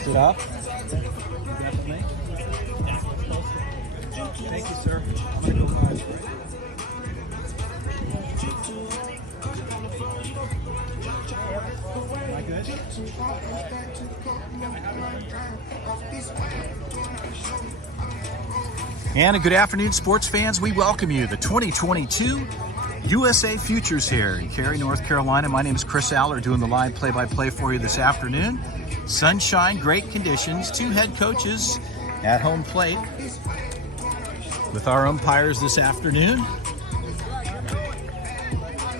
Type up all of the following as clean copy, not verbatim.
Is it up? Thank you, sir. Am I good? And a good afternoon, sports fans. We welcome you. The 2022 USA Futures here in Cary, North Carolina. My name is Chris Aller, doing the live play-by-play for you this afternoon. Sunshine, great conditions, two head coaches at home plate with our umpires this afternoon.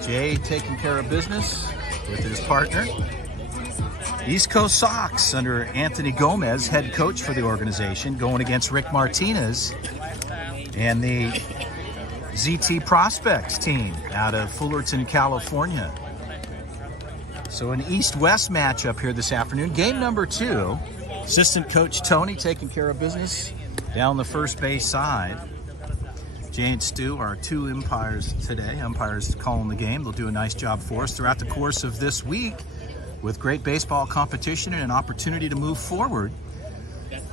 Jay taking care of business with his partner. East Coast Sox under Anthony Gomez, head coach for the organization, going against Rick Martinez and the ZT Prospects team out of Fullerton, California. So an East-West matchup here this afternoon. Game number 2. Assistant coach Tony taking care of business down the first base side. Jay and Stu are two umpires today. Umpires calling the game. They'll do a nice job for us throughout the course of this week with great baseball competition and an opportunity to move forward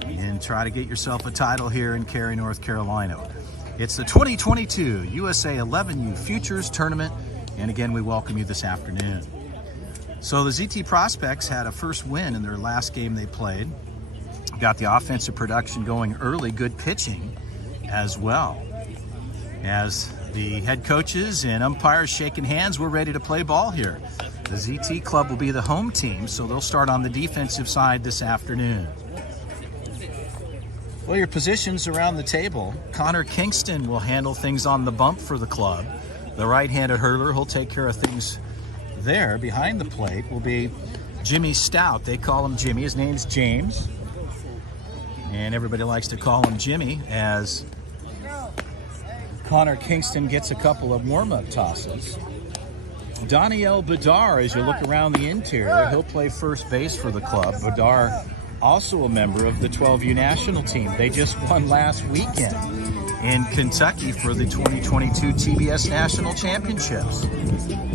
and try to get yourself a title here in Cary, North Carolina. It's the 2022 USA 11U Futures Tournament, and again, we welcome you this afternoon. So the ZT Prospects had a first win in their last game they played. Got the offensive production going early, good pitching as well. As the head coaches and umpires shaking hands, we're ready to play ball here. The ZT Club will be the home team, so they'll start on the defensive side this afternoon. Well, your positions around the table. Connor Kingston will handle things on the bump for the club. The right-handed hurler, he'll take care of things there. Behind the plate will be Jimmy Stout. They call him Jimmy. His name's James. And everybody likes to call him Jimmy as Connor Kingston gets a couple of warm-up tosses. Daniel Badar, as you look around the interior, he'll play first base for the club. Badar, also a member of the 12U national team. They just won last weekend in Kentucky for the 2022 TBS National Championships.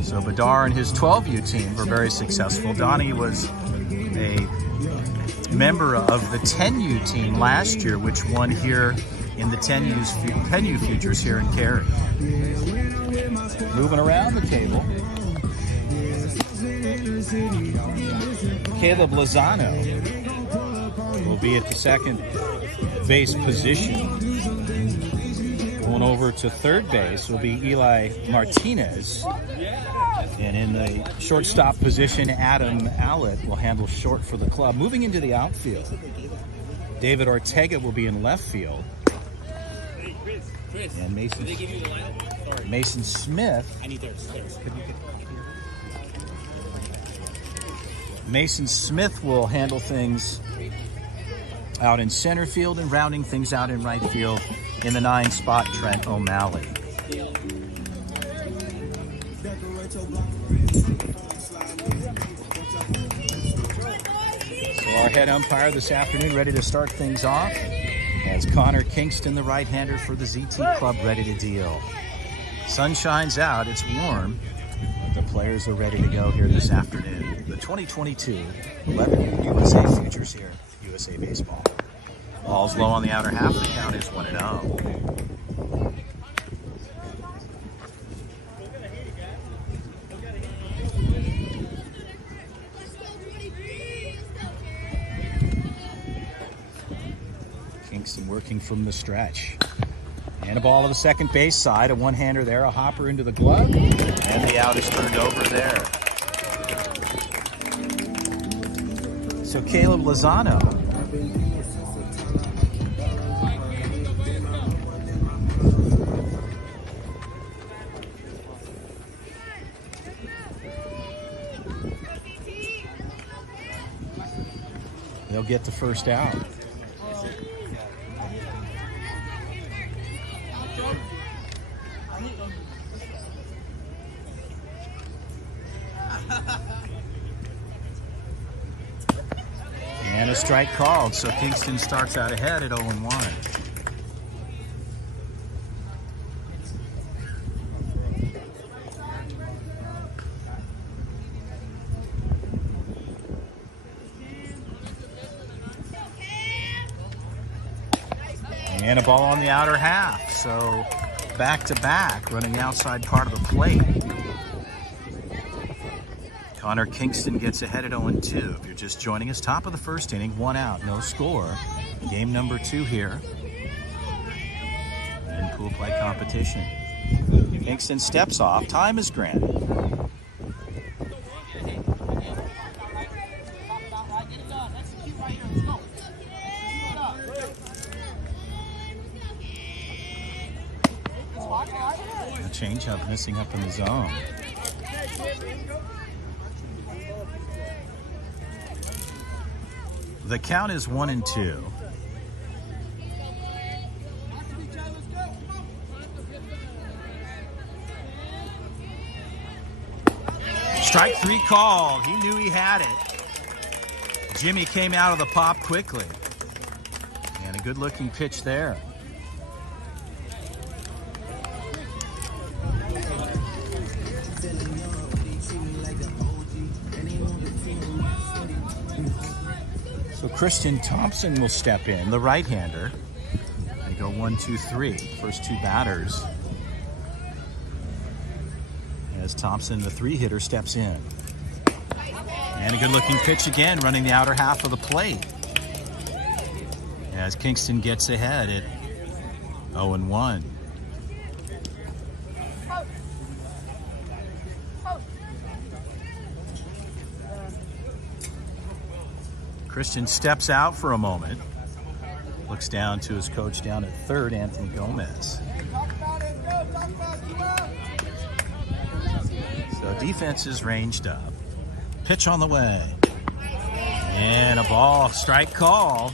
So Badar and his 12U team were very successful. Donnie was a member of the 10U team last year, which won here in the 10U Futures here in Cary. Moving around the table, Caleb Lozano will be at the second base position. Going over to third base will be Eli Martinez. And in the shortstop position, Adam Allett will handle short for the club. Moving into the outfield, David Ortega will be in left field. And Mason Smith. Mason Smith will handle things out in center field and rounding things out in right field in the 9 spot, Trent O'Malley. So our head umpire this afternoon ready to start things off. That's Connor Kingston, the right-hander for the ZT Club, ready to deal. Sun shines out, it's warm. The players are ready to go here this afternoon. The 2022 11 USA Futures here, USA Baseball. Ball's low on the outer half, the count is 1-0. Kingston working from the stretch. And a ball to the second base side, a one-hander there, a hopper into the glove, and the out is turned over there. So Caleb Lozano they'll get the first out. And a strike called, so Kingston starts out ahead at 0-1. And a ball on the outer half. So back-to-back, running the outside part of the plate. Connor Kingston gets ahead at 0-2. If you're just joining us, top of the first inning, 1 out, no score. Game number 2 here in pool play competition. Kingston steps off. Time is granted. The changeup missing up in the zone. The count is 1-2. Strike 3 call. He knew he had it. Jimmy came out of the pop quickly. And a good looking pitch there. So Christian Thompson will step in, the right-hander. They go 1-2-3. First 2 batters. As Thompson, the 3-hitter, steps in. And a good-looking pitch again, running the outer half of the plate. As Kingston gets ahead at 0-1. Christian steps out for a moment. Looks down to his coach down at third, Anthony Gomez. So defense is ranged up. Pitch on the way. And a ball, strike call.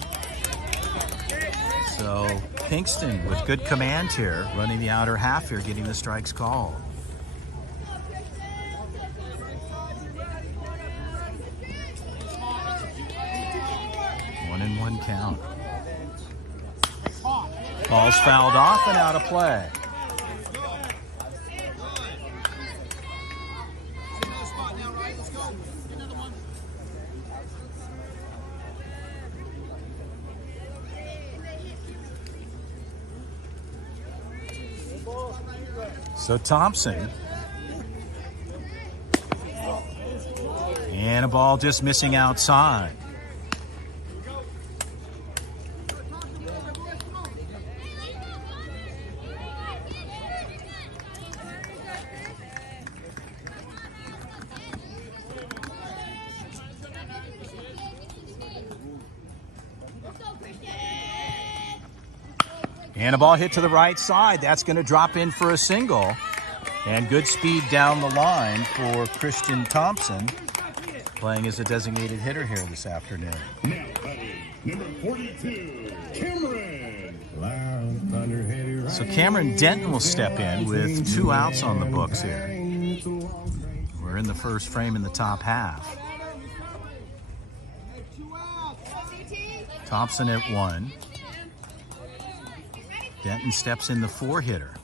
So Kingston with good command here, running the outer half here, getting the strikes called. One count. Ball's fouled off and out of play. So Thompson. And a ball just missing outside. And a ball hit to the right side. That's going to drop in for a single. And good speed down the line for Christian Thompson, playing as a designated hitter here this afternoon. Now number 42, Cameron. So Cameron Denton will step in with 2 outs on the books here. We're in the first frame in the top half. Thompson at 1. Denton steps in the 4-hitter.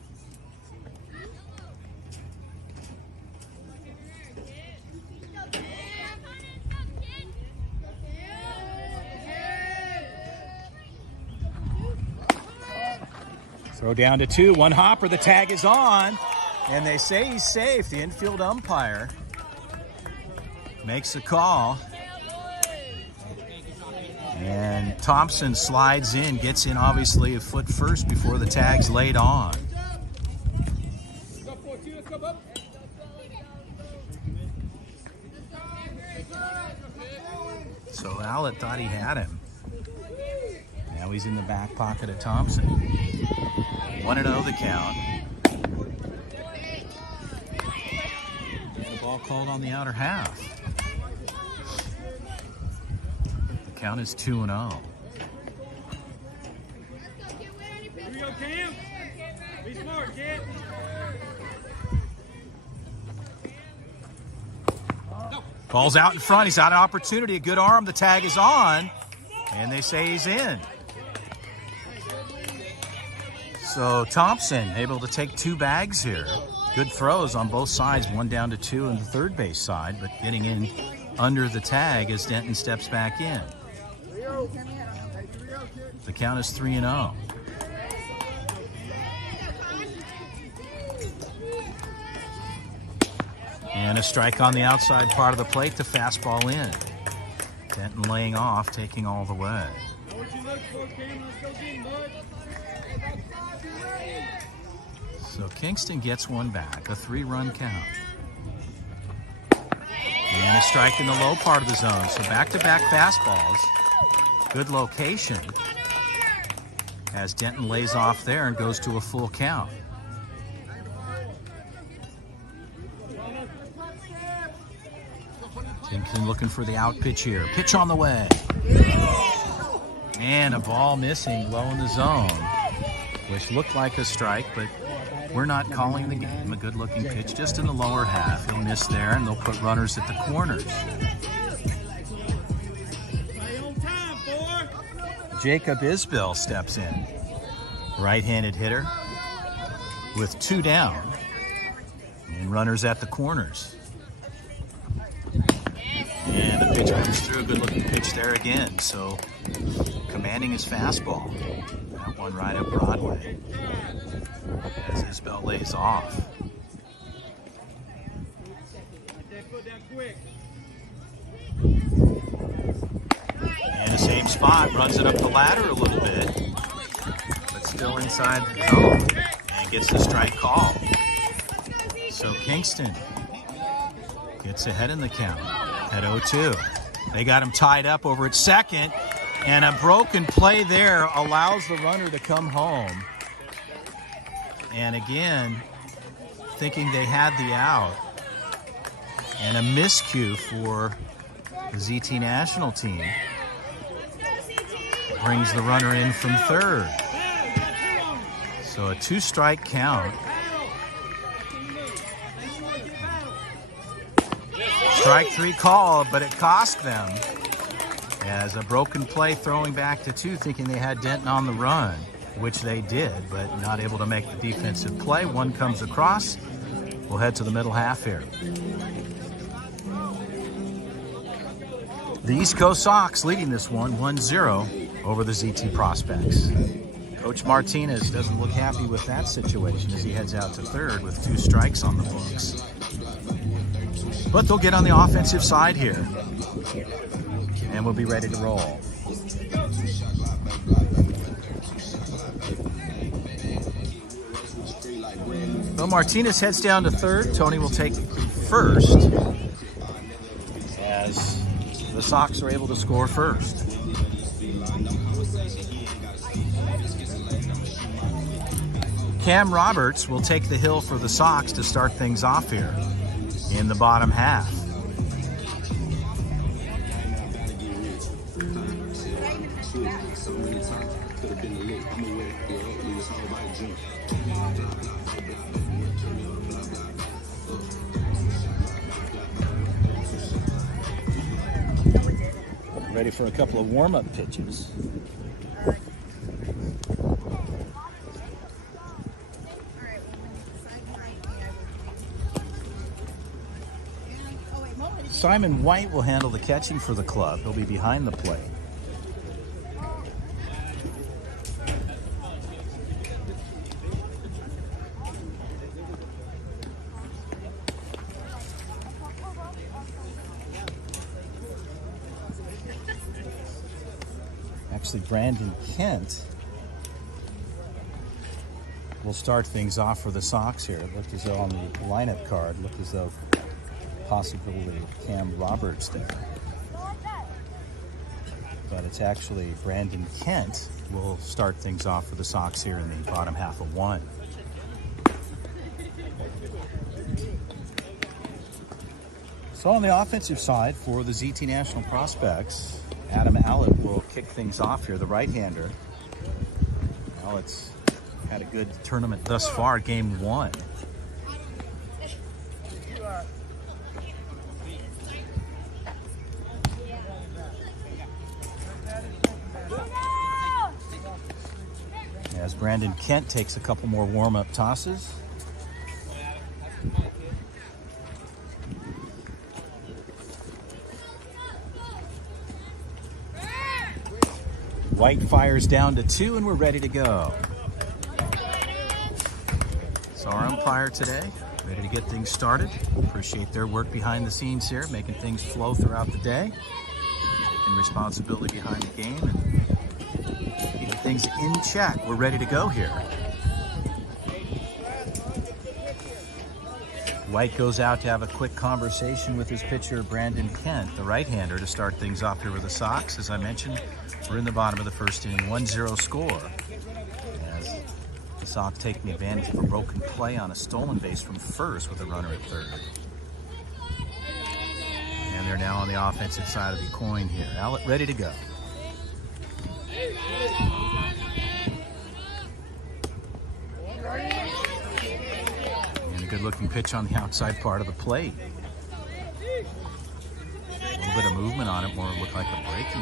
Throw down to 2, 1 hopper, the tag is on, and they say he's safe. The infield umpire makes a call. And Thompson slides in, gets in obviously a foot first before the tag's laid on. So Allett thought he had him. Now he's in the back pocket of Thompson. 1-0 the count. The ball called on the outer half. The count is 2-0. Here we go, Cam. Be smart, kid. Ball's out in front. He's got an opportunity. A good arm. The tag is on. And they say he's in. So Thompson able to take 2 bags here. Good throws on both sides. 1 down to 2 on the third base side, but getting in under the tag as Denton steps back in. The count is 3-0. And a strike on the outside part of the plate, the fastball in. Denton laying off, taking all the way. Know what you look for, Cam. Let's go get him, bud. So Kingston gets one back, a 3-run count. And a strike in the low part of the zone. So back-to-back fastballs. Good location as Denton lays off there and goes to a full count. Kingston looking for the out pitch here. Pitch on the way. And a ball missing low in the zone, which looked like a strike, but we're not calling the game. A good-looking pitch just in the lower half. He'll miss there, and they'll put runners at the corners. Stay on time, boy. Jacob Isbell steps in. Right-handed hitter with 2 down. And runners at the corners. And the pitch comes through. A good-looking pitch there again. So commanding his fastball. That one right up Broadway. As Isbell lays off. Get that foot down quick. And the same spot, runs it up the ladder a little bit, but still inside the zone, and gets the strike call. So Kingston gets ahead in the count at 0-2. They got him tied up over at second, and a broken play there allows the runner to come home. And again, thinking they had the out, and a miscue for the ZT national team. Brings the runner in from third. So a 2-strike count. Strike 3 call, but it cost them. As a broken play throwing back to 2, thinking they had Denton on the run, which they did, but not able to make the defensive play. One comes across. We'll head to the middle half here. The East Coast Sox leading this one 1-0 over the ZT Prospects. Coach Martinez doesn't look happy with that situation as he heads out to third with 2 strikes on the books. But they'll get on the offensive side here. And we'll be ready to roll. So Martinez heads down to third. Tony will take first as the Sox are able to score first. Cam Roberts will take the hill for the Sox to start things off here in the bottom half. Ready for a couple of warm-up pitches. Simon White will handle the catching for the club. He'll be behind the plate. Actually, Brandon Kent will start things off for the Sox here. It looked as though on the lineup card, looked as though possibility of Cam Roberts there. But it's actually Brandon Kent will start things off for the Sox here in the bottom half of 1. So on the offensive side for the ZT National Prospects, Adam Allett will kick things off here, the right-hander. Allett's had a good tournament thus far, game 1. As Brandon Kent takes a couple more warm-up tosses. White fires down to 2, and we're ready to go. So our umpire today, ready to get things started. Appreciate their work behind the scenes here, making things flow throughout the day, taking responsibility behind the game, and keeping things in check. We're ready to go here. White goes out to have a quick conversation with his pitcher, Brandon Kent, the right-hander, to start things off here with the Sox. As I mentioned, we're in the bottom of the first inning, 1-0 score. As the Sox taking advantage of a broken play on a stolen base from first with a runner at third. And they're now on the offensive side of the coin here. Allett ready to go. Good looking pitch on the outside part of the plate. A little bit of movement on it, more look like a breaking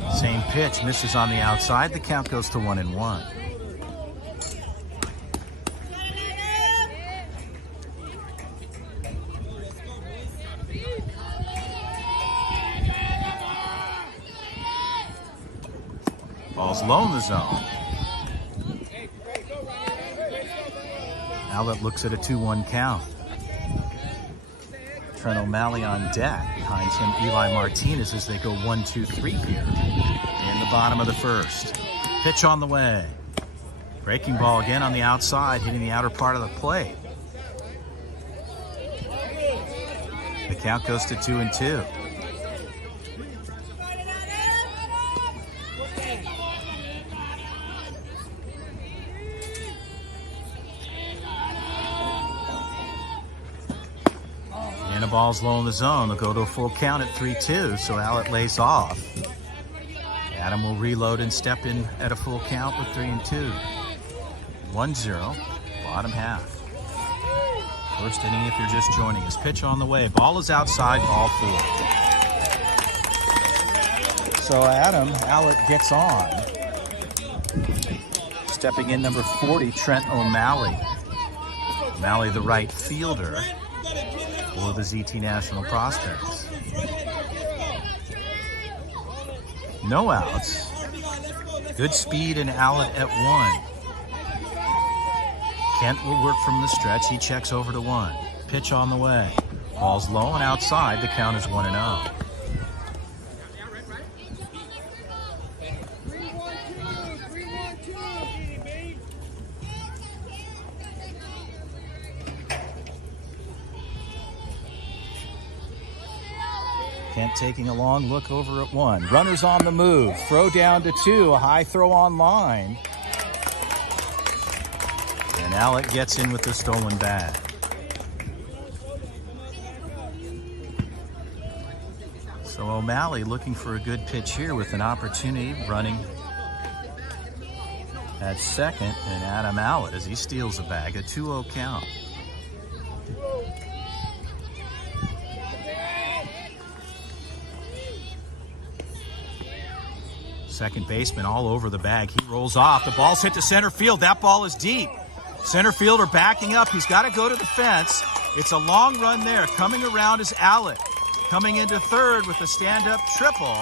ball. Same pitch, misses on the outside. The count goes to 1-1. Ball's low in the zone. Allett looks at a 2-1 count. Trent O'Malley on deck. Behind him, Eli Martinez as they go 1-2-3 here in the bottom of the first. Pitch on the way. Breaking ball again on the outside, hitting the outer part of the plate. The count goes to 2-2. And the ball's low in the zone. They'll go to a full count at 3-2, so Allett lays off. Adam will reload and step in at a full count with 3-2. 1-0, bottom half. First inning if you're just joining us. Pitch on the way. Ball is outside, ball 4. So Allett gets on. Stepping in number 40, Trent O'Malley. O'Malley, the right fielder for the ZT National Prospects. No outs. Good speed and Allett at 1. Kent will work from the stretch. He checks over to 1. Pitch on the way. Ball's low and outside. The count is 1-0. Kent taking a long look over at 1. Runners on the move. Throw down to 2. A high throw on line. And Allett gets in with the stolen bag. So O'Malley looking for a good pitch here with an opportunity running at second. And Adam Allett as he steals a bag. A 2-0 count. Second baseman all over the bag. He rolls off. The ball's hit to center field. That ball is deep. Center fielder backing up. He's got to go to the fence. It's a long run there. Coming around is Allett. Coming into third with a stand-up triple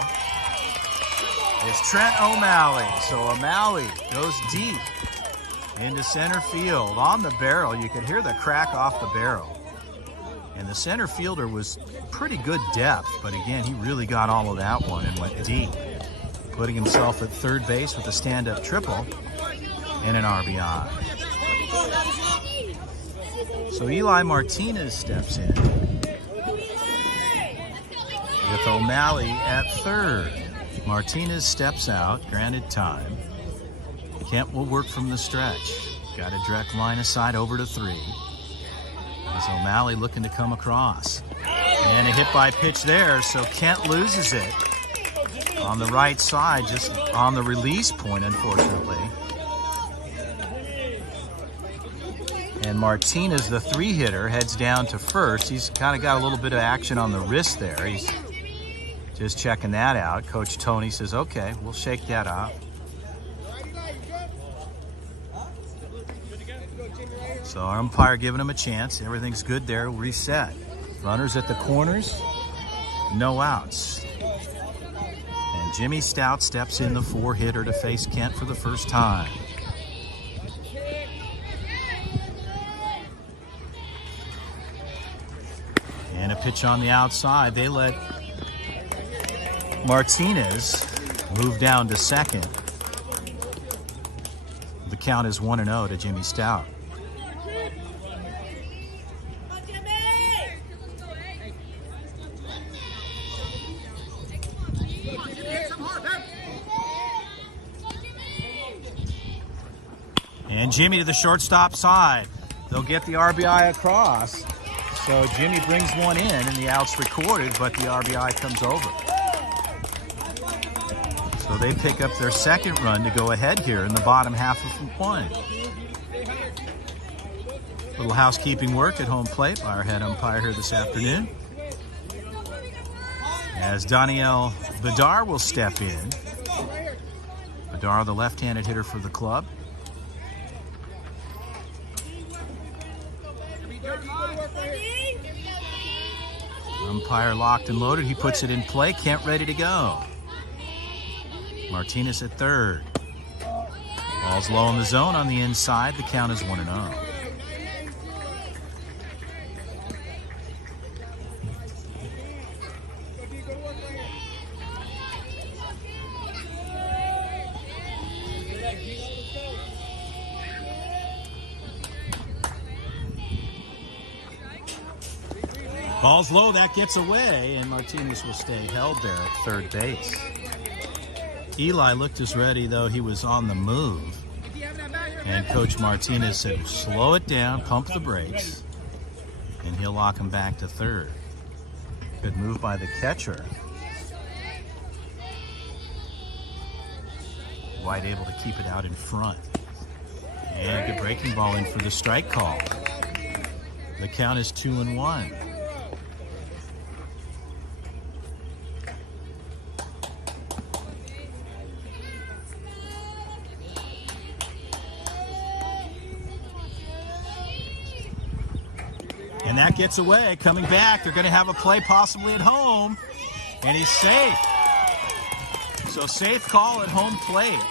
is Trent O'Malley. So O'Malley goes deep into center field. On the barrel, you could hear the crack off the barrel. And the center fielder was pretty good depth, but again, he really got all of that one and went deep, putting himself at third base with a stand-up triple and an RBI. So Eli Martinez steps in with O'Malley at third. Martinez steps out, granted time. Kent will work from the stretch. Got a direct line of sight over to 3. As O'Malley looking to come across. And a hit by pitch there, so Kent loses it. On the right side, just on the release point, unfortunately. And Martinez, the 3-hitter, heads down to first. He's kind of got a little bit of action on the wrist there. He's just checking that out. Coach Tony says, okay, we'll shake that off. So our umpire giving him a chance. Everything's good there. Reset. Runners at the corners. No outs. And Jimmy Stout steps in, the 4-hitter, to face Kent for the first time. Pitch on the outside. They let Martinez move down to second. The count is 1-0 to Jimmy Stout. And Jimmy to the shortstop side. They'll get the RBI across. So Jimmy brings one in and the out's recorded, but the RBI comes over. So they pick up their second run to go ahead here in the bottom half of one. Little housekeeping work at home plate by our head umpire here this afternoon. As Daniel Bedard will step in. Bedard, the left-handed hitter for the club. Umpire locked and loaded. He puts it in play. Kent ready to go. Martinez at third. Ball's low in the zone on the inside. The count is 1-0. Ball's low, that gets away, and Martinez will stay held there at third base. Eli looked as ready, though he was on the move. And Coach Martinez said, slow it down, pump the brakes, and he'll lock him back to third. Good move by the catcher. White able to keep it out in front. And good breaking ball in for the strike call. The count is 2-1. And that gets away. Coming back, they're going to have a play possibly at home. And he's safe. So safe call at home plate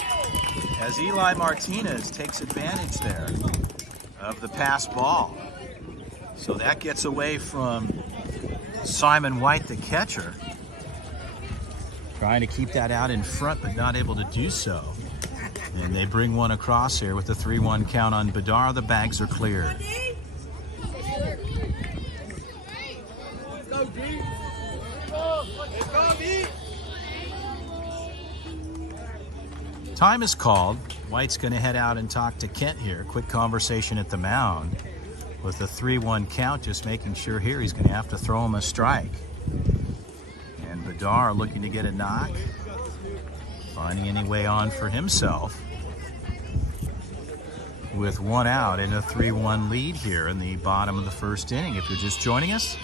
as Eli Martinez takes advantage there of the pass ball. So that gets away from Simon White, the catcher. Trying to keep that out in front, but not able to do so. And they bring one across here with the 3-1 count on Bedard. The bags are cleared. Time is called. White's going to head out and talk to Kent here. Quick conversation at the mound with the 3-1 count, just making sure here he's going to have to throw him a strike. And Bedard looking to get a knock, finding any way on for himself with one out and a 3-1 lead here in the bottom of the first inning. If you're just joining us,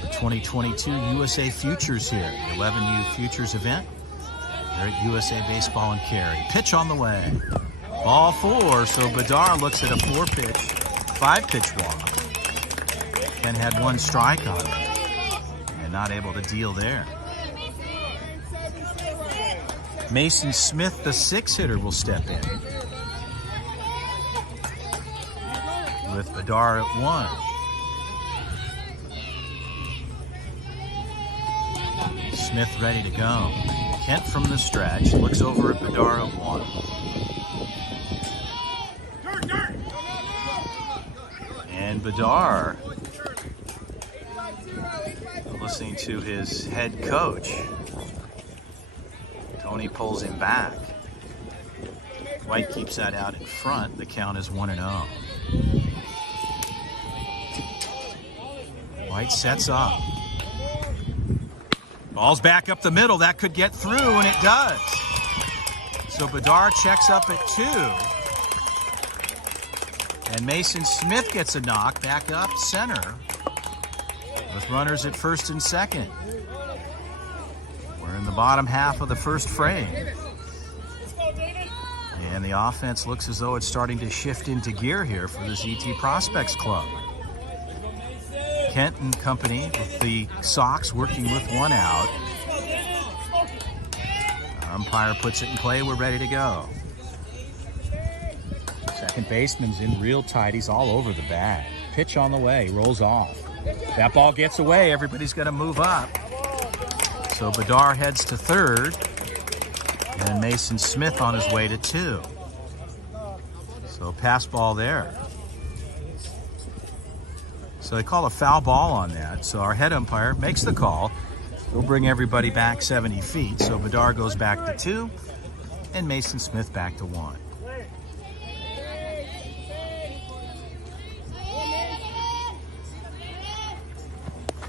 the 2022 USA Futures here, the 11U Futures event. They're at USA Baseball and Cary. Pitch on the way. Ball 4, so Bedard looks at a 4-pitch, 5-pitch walk. Ken had one strike on it and not able to deal there. Mason Smith, the 6-hitter, will step in with Bedard at 1. Smith ready to go. Kent from the stretch, looks over at Bedard at 1. And Bedard, listening to his head coach, Tony pulls him back. White keeps that out in front. The count is 1-0. White sets up. Ball's back up the middle. That could get through, and it does. So Bedard checks up at 2. And Mason Smith gets a knock back up center with runners at first and second. We're in the bottom half of the first frame. And the offense looks as though it's starting to shift into gear here for the ZT Prospects Club. Kent and company with the Sox working with one out. Our umpire puts it in play. We're ready to go. Second baseman's in real tight. He's all over the bag. Pitch on the way. Rolls off. That ball gets away. Everybody's going to move up. So Bedard heads to third. And Mason Smith on his way to 2. So pass ball there. So they call a foul ball on that. So our head umpire makes the call. We'll bring everybody back 70 feet. So Bedard goes back to 2 and Mason Smith back to 1.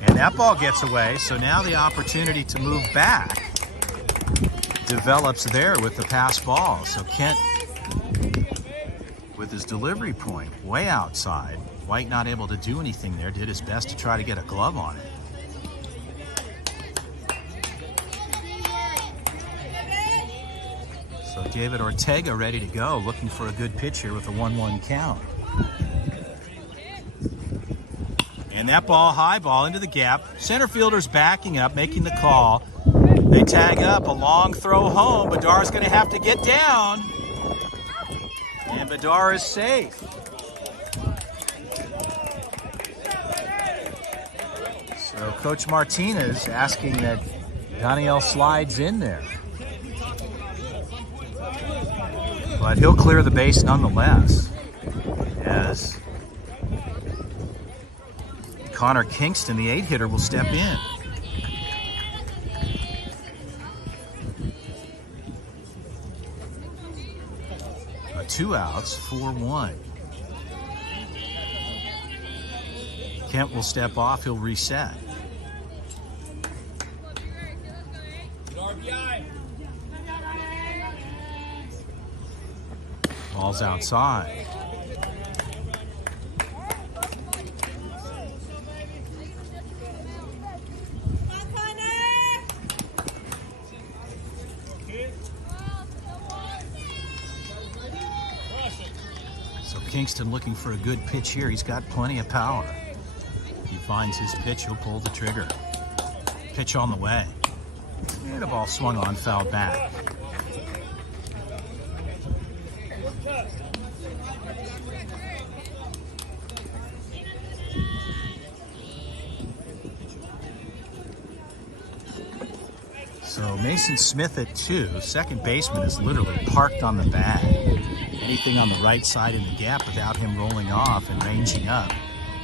And that ball gets away. So now the opportunity to move back develops there with the pass ball. So Kent with his delivery point way outside. White not able to do anything there, did his best to try to get a glove on it. So David Ortega ready to go, looking for a good pitch here with a 1-1 count. And that ball, high ball into the gap. Center fielder's backing up, making the call. They tag up, a long throw home. Bedard's going to have to get down. And Bedard is safe. So Coach Martinez asking that Daniel slides in there. But he'll clear the base nonetheless, as Connor Kingston, the 8-hitter, will step in. A 2 outs, 4-1. Kent will step off, he'll reset. Ball's outside. So Kingston looking for a good pitch here. He's got plenty of power. If he finds his pitch, he'll pull the trigger. Pitch on the way. And the ball swung on, fouled back. So Mason Smith at 2. Second baseman is literally parked on the bag. Anything on the right side in the gap without him rolling off and ranging up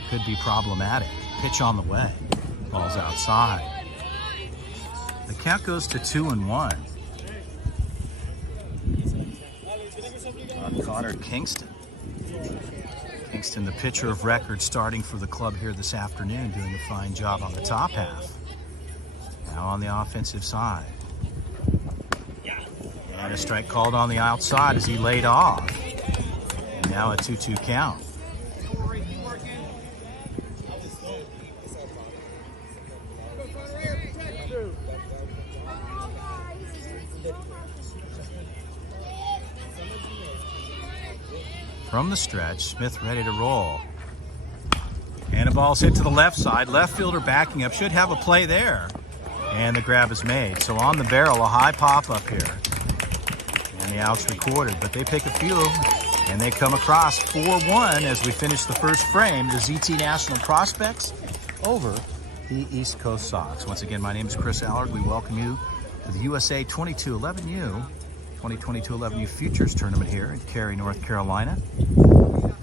could be problematic. Pitch on the way. Ball's outside. The count goes to 2-1. On Connor Kingston. Kingston, the pitcher of record, starting for the club here this afternoon, doing a fine job on the top half. Now on the offensive side. And a strike called on the outside as he laid off. And now a 2-2 count. From the stretch, Smith ready to roll. And the ball's hit to the left side. Left fielder backing up, should have a play there. And the grab is made. So on the barrel, a high pop up here. And the out's recorded, but they pick a few and they come across 4-1 as we finish the first frame. The ZT National Prospects over the East Coast Sox. Once again, my name is Chris Allard. We welcome you to the USA 2211U 2022-11U Futures Tournament here in Cary, North Carolina.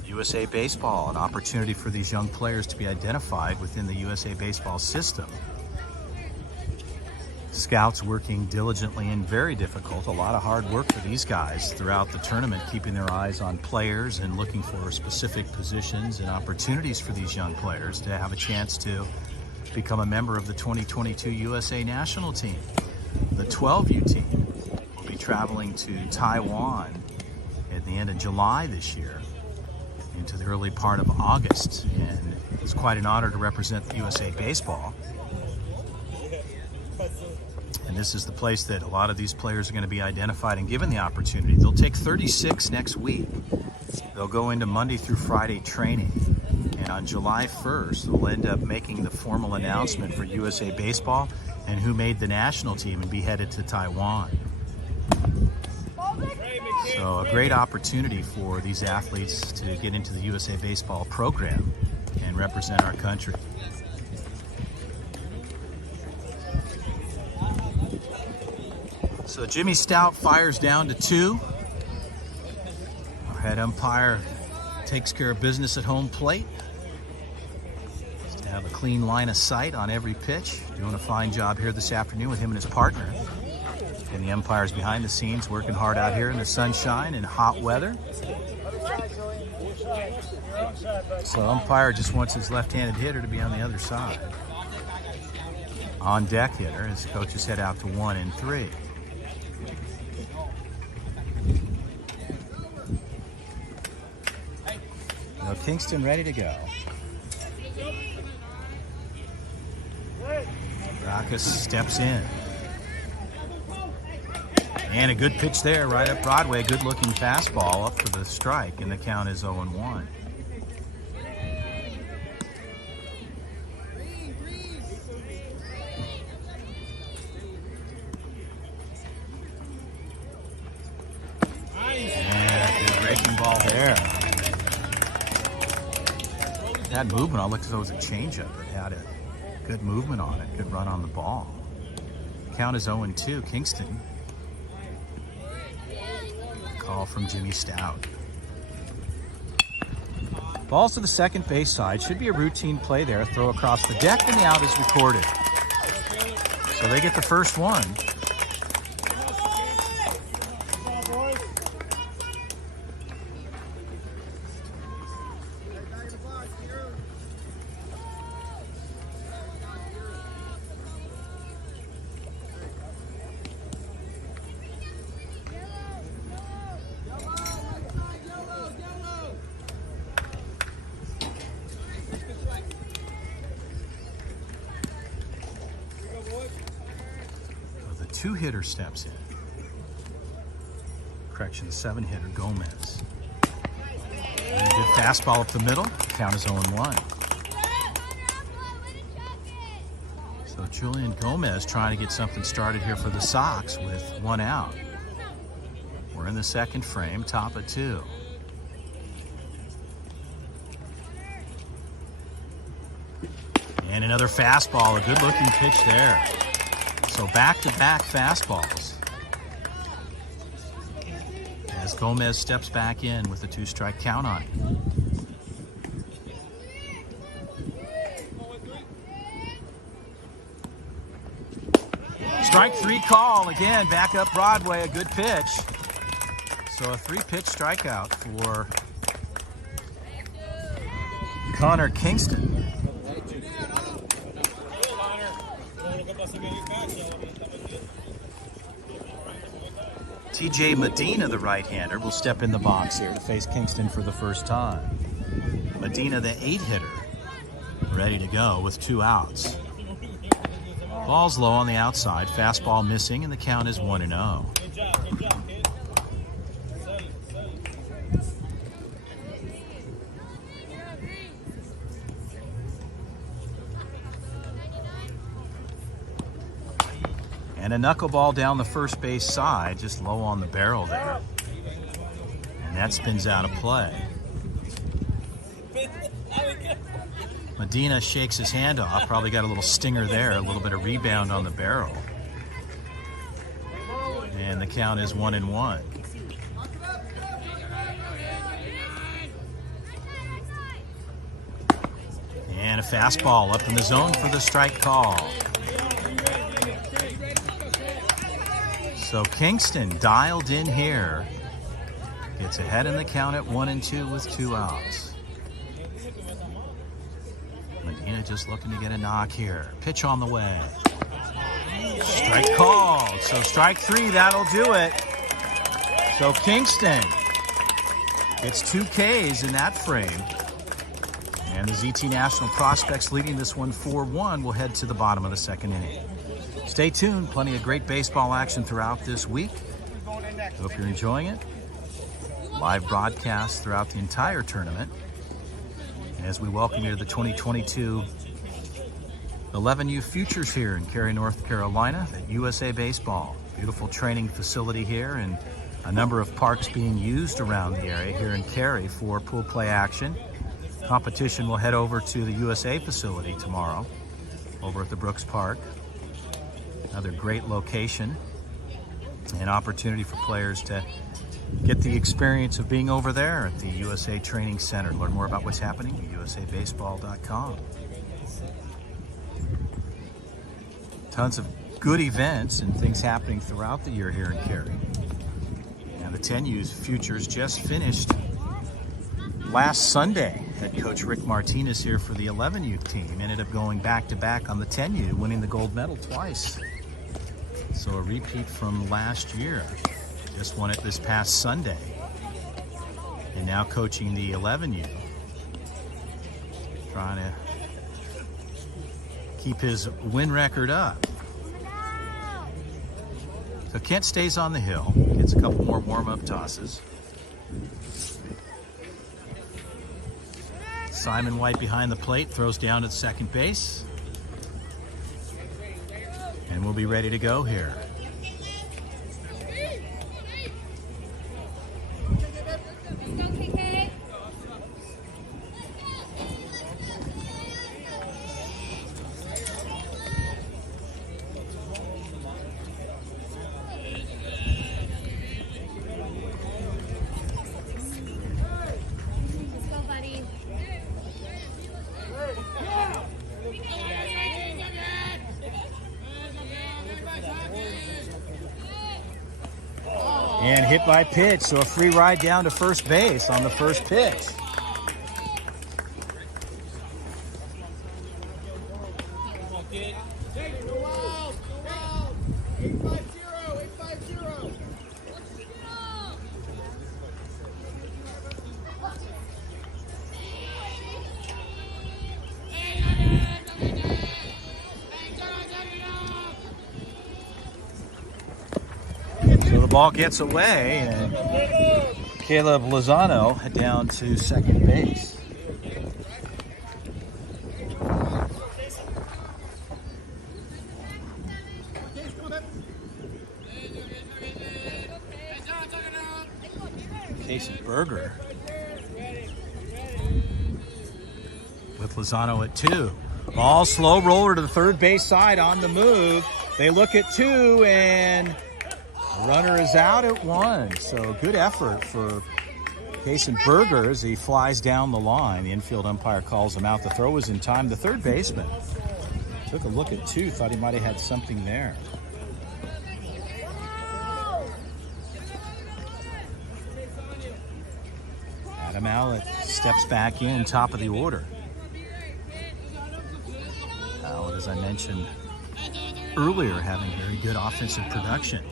USA Baseball, an opportunity for these young players to be identified within the USA Baseball system. Scouts working diligently and very difficult. A lot of hard work for these guys throughout the tournament, keeping their eyes on players and looking for specific positions and opportunities for these young players to have a chance to become a member of the 2022 USA National Team. The 12U team will be traveling to Taiwan at the end of July this year into the early part of August, and it's quite an honor to represent the USA Baseball. And this is the place that a lot of these players are going to be identified and given the opportunity. They'll take 36 next week. They'll go into Monday through Friday training. And on July 1st, they'll end up making the formal announcement for USA Baseball and who made the national team and be headed to Taiwan. So a great opportunity for these athletes to get into the USA Baseball program and represent our country. So Jimmy Stout fires down to 2. Our head umpire takes care of business at home plate. Just to have a clean line of sight on every pitch. Doing a fine job here this afternoon with him and his partner. And the umpires behind the scenes working hard out here in the sunshine and hot weather. So umpire just wants his left-handed hitter to be on the other side. On deck hitter, his coaches head out to 1 and 3. Now Kingston ready to go. Rackus steps in. And a good pitch there, right up Broadway. Good looking fastball up for the strike, and the count is 0-1. Ball there. That movement, all looked as though it was a changeup. It had a good movement on it, good run on the ball. Count is 0-2. Kingston. Call from Jimmy Stout. Balls to the second base side. Should be a routine play there. Throw across the deck, and the out is recorded. So they get the first one. Two-hitter steps in. Correction, 7-hitter Gomez. And a good fastball up the middle. Count is 0-1. So Julian Gomez trying to get something started here for the Sox with 1 out. We're in the second frame, top of 2. And another fastball, a good-looking pitch there. So back-to-back fastballs as Gomez steps back in with a 2-strike count on him. Strike 3 call again, back up Broadway, a good pitch. So a 3-pitch strikeout for Connor Kingston. TJ Medina, the right-hander, will step in the box here to face Kingston for the first time. Medina, the 8-hitter, ready to go with 2 outs. Ball's low on the outside, fastball missing, and the count is 1-0. And a knuckleball down the first base side, just low on the barrel there. And that spins out of play. Medina shakes his hand off, probably got a little stinger there, a little bit of rebound on the barrel. And the count is 1-1. And a fastball up in the zone for the strike call. So Kingston dialed in here. Gets ahead in the count at 1-2 with 2 outs. Medina just looking to get a knock here. Pitch on the way. Strike called. So strike 3, that'll do it. So Kingston gets 2 Ks in that frame. And the ZT National Prospects leading this one 4-1 will head to the bottom of the second inning. Stay tuned. Plenty of great baseball action throughout this week. Hope you're enjoying it. Live broadcasts throughout the entire tournament. As we welcome you to the 2022 11U Futures here in Cary, North Carolina at USA Baseball. Beautiful training facility here and a number of parks being used around the area here in Cary for pool play action. Competition will head over to the USA facility tomorrow over at the Brooks Park. Another great location An opportunity for players to get the experience of being over there at the USA Training Center. Learn more about what's happening at usabaseball.com. Tons of good events and things happening throughout the year here in Cary. And the 10U's futures just finished last Sunday. Head coach Rick Martinez here for the 11U team ended up going back-to-back on the 10U, winning the gold medal twice. So a repeat from last year. Just won it this past Sunday. And now coaching the 11U. Trying to keep his win record up. So Kent stays on the hill. Gets a couple more warm-up tosses. Simon White behind the plate, throws down at second base. And we'll be ready to go here. And hit by pitch, so a free ride down to first base on the first pitch. So the ball gets away, and Caleb Lozano down to second base. Casey Berger with Lozano at 2. Ball slow roller to the third base side on the move. They look at 2, and runner is out at 1. So good effort for Casey Berger as he flies down the line. The infield umpire calls him out. The throw was in time. The third baseman took a look at 2, thought he might have had something there. Adam Allett steps back in, top of the order. Allett, as I mentioned earlier, having very good offensive production.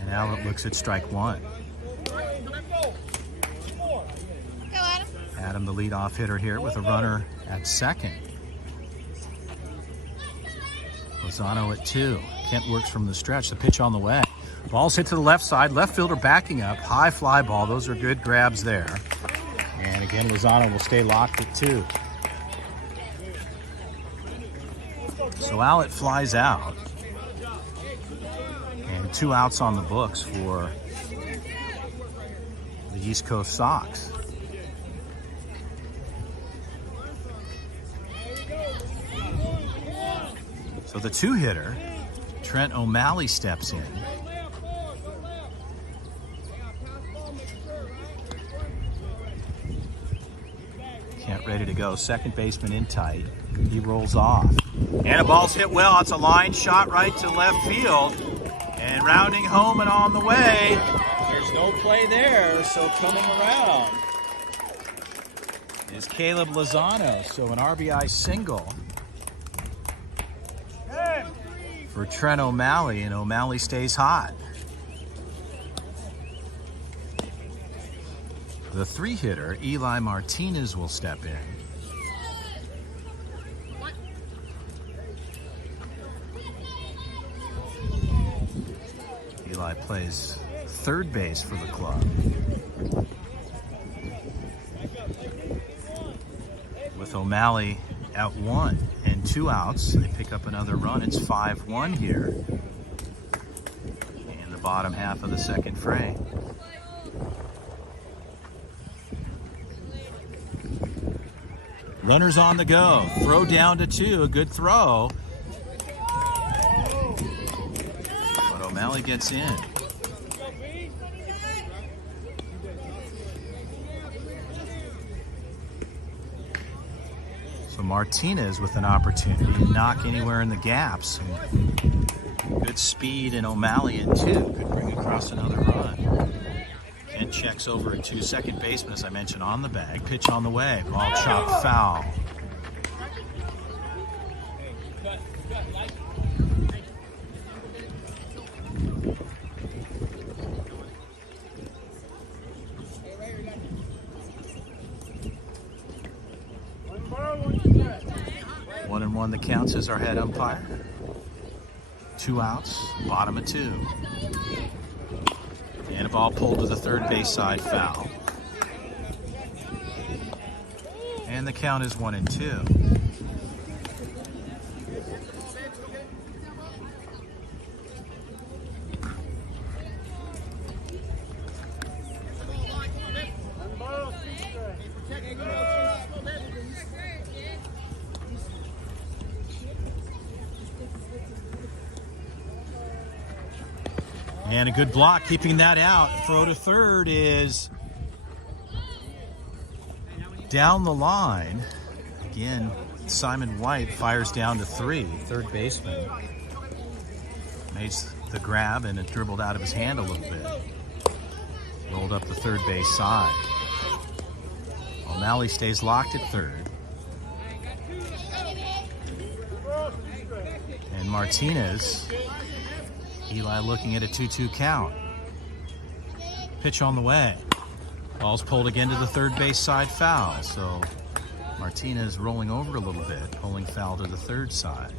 And Allett looks at strike 1. Adam, the leadoff hitter here, with a runner at second. Lozano at 2. Kent works from the stretch. The pitch on the way. Ball's hit to the left side. Left fielder backing up. High fly ball. Those are good grabs there. And again, Lozano will stay locked at 2. So Allett flies out. And 2 outs on the books for the East Coast Sox. So the 2-hitter, Trent O'Malley, steps in. Kent ready to go. Second baseman in tight. He rolls off. And a ball's hit well. It's a line shot right to left field. And rounding home and on the way. There's no play there, so coming around is Caleb Lozano. So an RBI single for Trent O'Malley, and O'Malley stays hot. The 3-hitter, Eli Martinez, will step in. Eli plays third base for the club. With O'Malley at 1 and 2 outs, they pick up another run. It's 5-1 here in the bottom half of the second frame. Runners on the go. Throw down to 2. A good throw. But O'Malley gets in. So Martinez with an opportunity to knock anywhere in the gaps. Good speed, and O'Malley in two could bring across another run. Kent checks over at two. Second baseman, as I mentioned, on the bag. Pitch on the way. Ball chopped foul. One and one the count, says our head umpire. 2 outs, bottom of 2. And a ball pulled to the third base side, foul. And the count is 1 and 2. And a good block, keeping that out. Throw to third is down the line. Again, Simon White fires down to 3. Third baseman makes the grab, and it dribbled out of his hand a little bit. Rolled up the third base side. O'Malley stays locked at third. And Martinez, Eli looking at a 2-2 count. Pitch on the way. Ball's pulled again to the third base side, foul. So Martinez rolling over a little bit, pulling foul to the third side.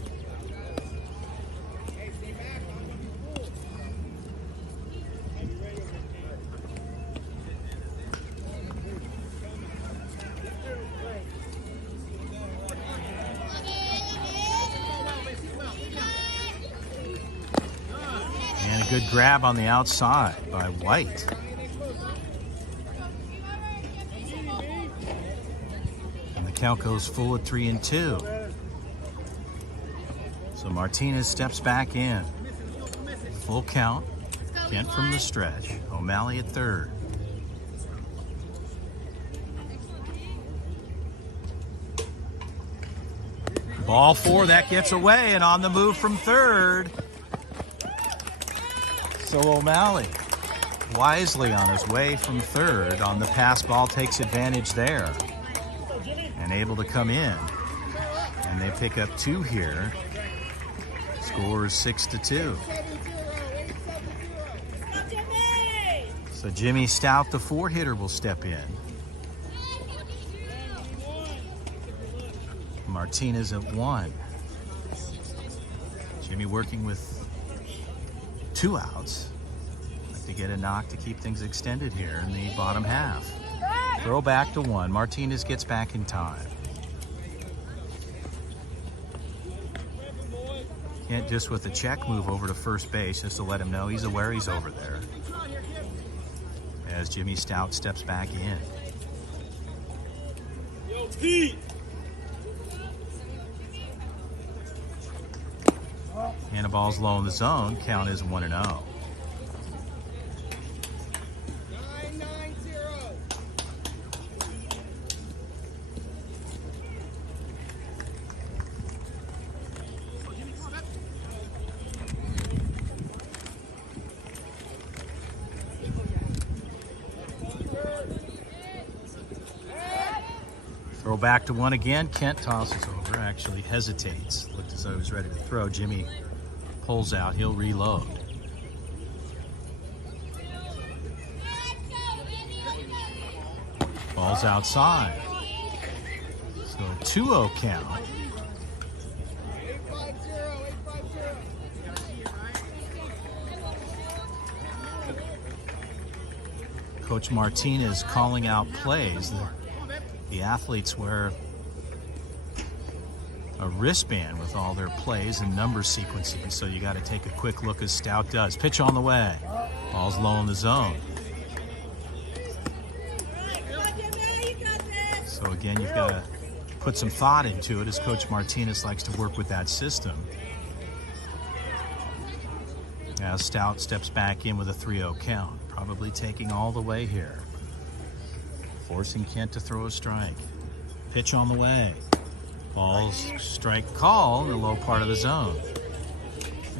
Good grab on the outside by White. And the count goes full at 3 and 2. So Martinez steps back in. Full count. Kent from the stretch. O'Malley at third. Ball 4, that gets away, and on the move from third. So O'Malley, wisely on his way from third on the pass ball, takes advantage there and able to come in. And they pick up 2 here. Score is 6-2. So Jimmy Stout, the 4-hitter, will step in. Martinez at 1. Jimmy working with 2 outs. Like to get a knock to keep things extended here in the bottom half. Throw back to 1. Martinez gets back in time. Can't just with a check move over to first base just to let him know he's aware he's over there. As Jimmy Stout steps back in. Yo, Pete. And a ball's low in the zone. Count is 1-0. 9-9-0. Throw back to 1 again. Kent tosses over. Actually hesitates. Looked as though he was ready to throw. Jimmy pulls out. He'll reload. Ball's outside. So 2-0 count. Coach Martinez calling out plays. The athletes wear a wristband with all their plays and number sequencing, so you got to take a quick look as Stout does. Pitch on the way. Ball's low in the zone. So again, you've got to put some thought into it, as Coach Martinez likes to work with that system. As Stout steps back in with a 3-0 count. Probably taking all the way here. Forcing Kent to throw a strike. Pitch on the way. Ball's strike call in the low part of the zone.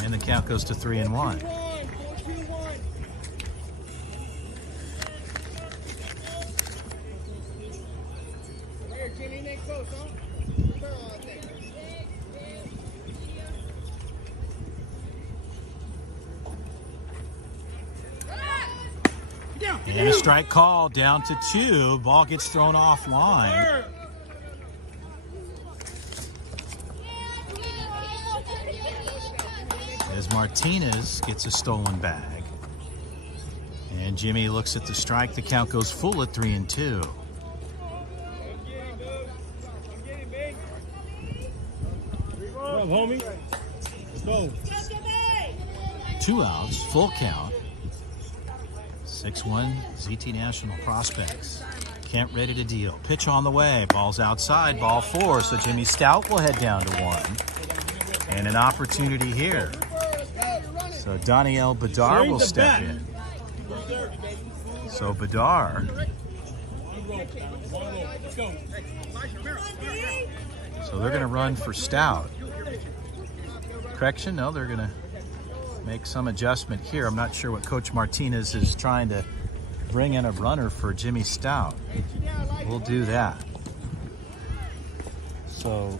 And the count goes to 3-1. And a strike call down to 2. Ball gets thrown offline. As Martinez gets a stolen bag. And Jimmy looks at the strike. The count goes full at 3-2. Up, homie. Let's go. 2 outs, full count. 6-1 ZT National Prospects. Kent ready to deal. Pitch on the way. Ball's outside. Ball 4. So Jimmy Stout will head down to 1. And an opportunity here. So Daniel Bedar will step in. So Bedar. So they're going to run for Stout. Correction? No, they're going to make some adjustment here. I'm not sure what Coach Martinez is trying to bring in a runner for Jimmy Stout. We'll do that. So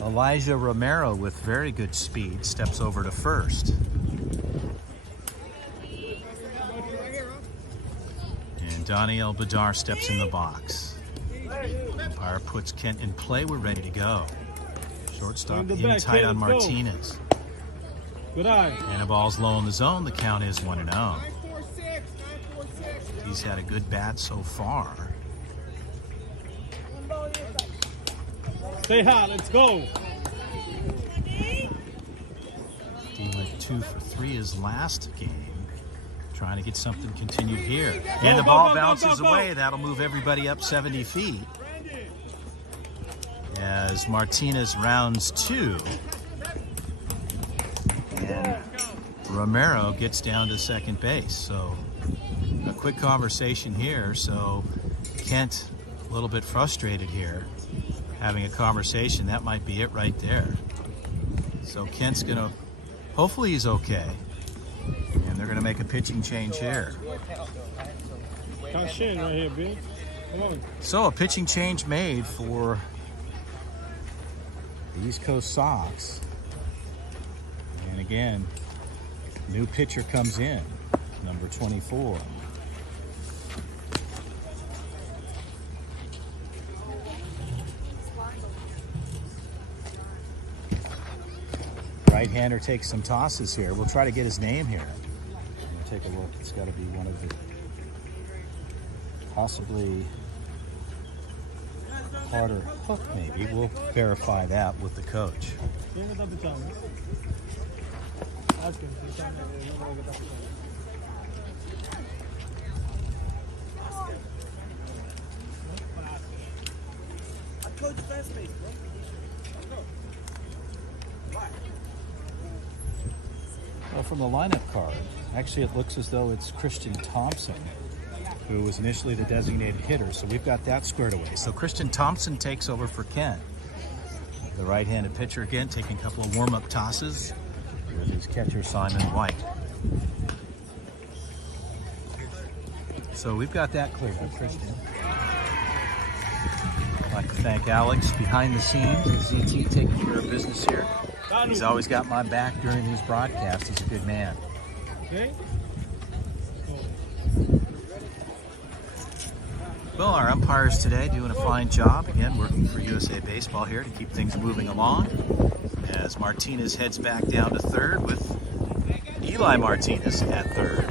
Elijah Romero with very good speed steps over to first. And Daniel Bedar steps in the box. Umpire puts Kent in play. We're ready to go. Shortstop in tight on Martinez. Good eye. And the ball's low in the zone. The count is 1-0. He's had a good bat so far. Stay hot. Let's go. He went 2 for 3 his last game. Trying to get something continued here. And the ball bounces away. That'll move everybody up 70 feet. As Martinez rounds 2. And Romero gets down to second base. So a quick conversation here. So Kent a little bit frustrated here, having a conversation. That might be it right there. So Kent's gonna, hopefully he's okay. And they're gonna make a pitching change here. Got Shin right here, big. Come on. So a pitching change made for the East Coast Sox. And again, new pitcher comes in, number 24. Right-hander takes some tosses here. We'll try to get his name here. We'll take a look. It's got to be one of the possibly Carter Hook, maybe. We'll verify that with the coach. Well, from the lineup card, actually it looks as though it's Christian Thompson, who was initially the designated hitter. So we've got that squared away. So Christian Thompson takes over for Kent. The right-handed pitcher again, taking a couple of warm-up tosses with his catcher, Simon White. So we've got that cleared up, Christian. I'd like to thank Alex behind the scenes at ZT taking care of business here. He's always got my back during these broadcasts. He's a good man. Okay. Well, our umpires today doing a fine job. Again, working for USA Baseball here to keep things moving along. As Martinez heads back down to third with Eli Martinez at third.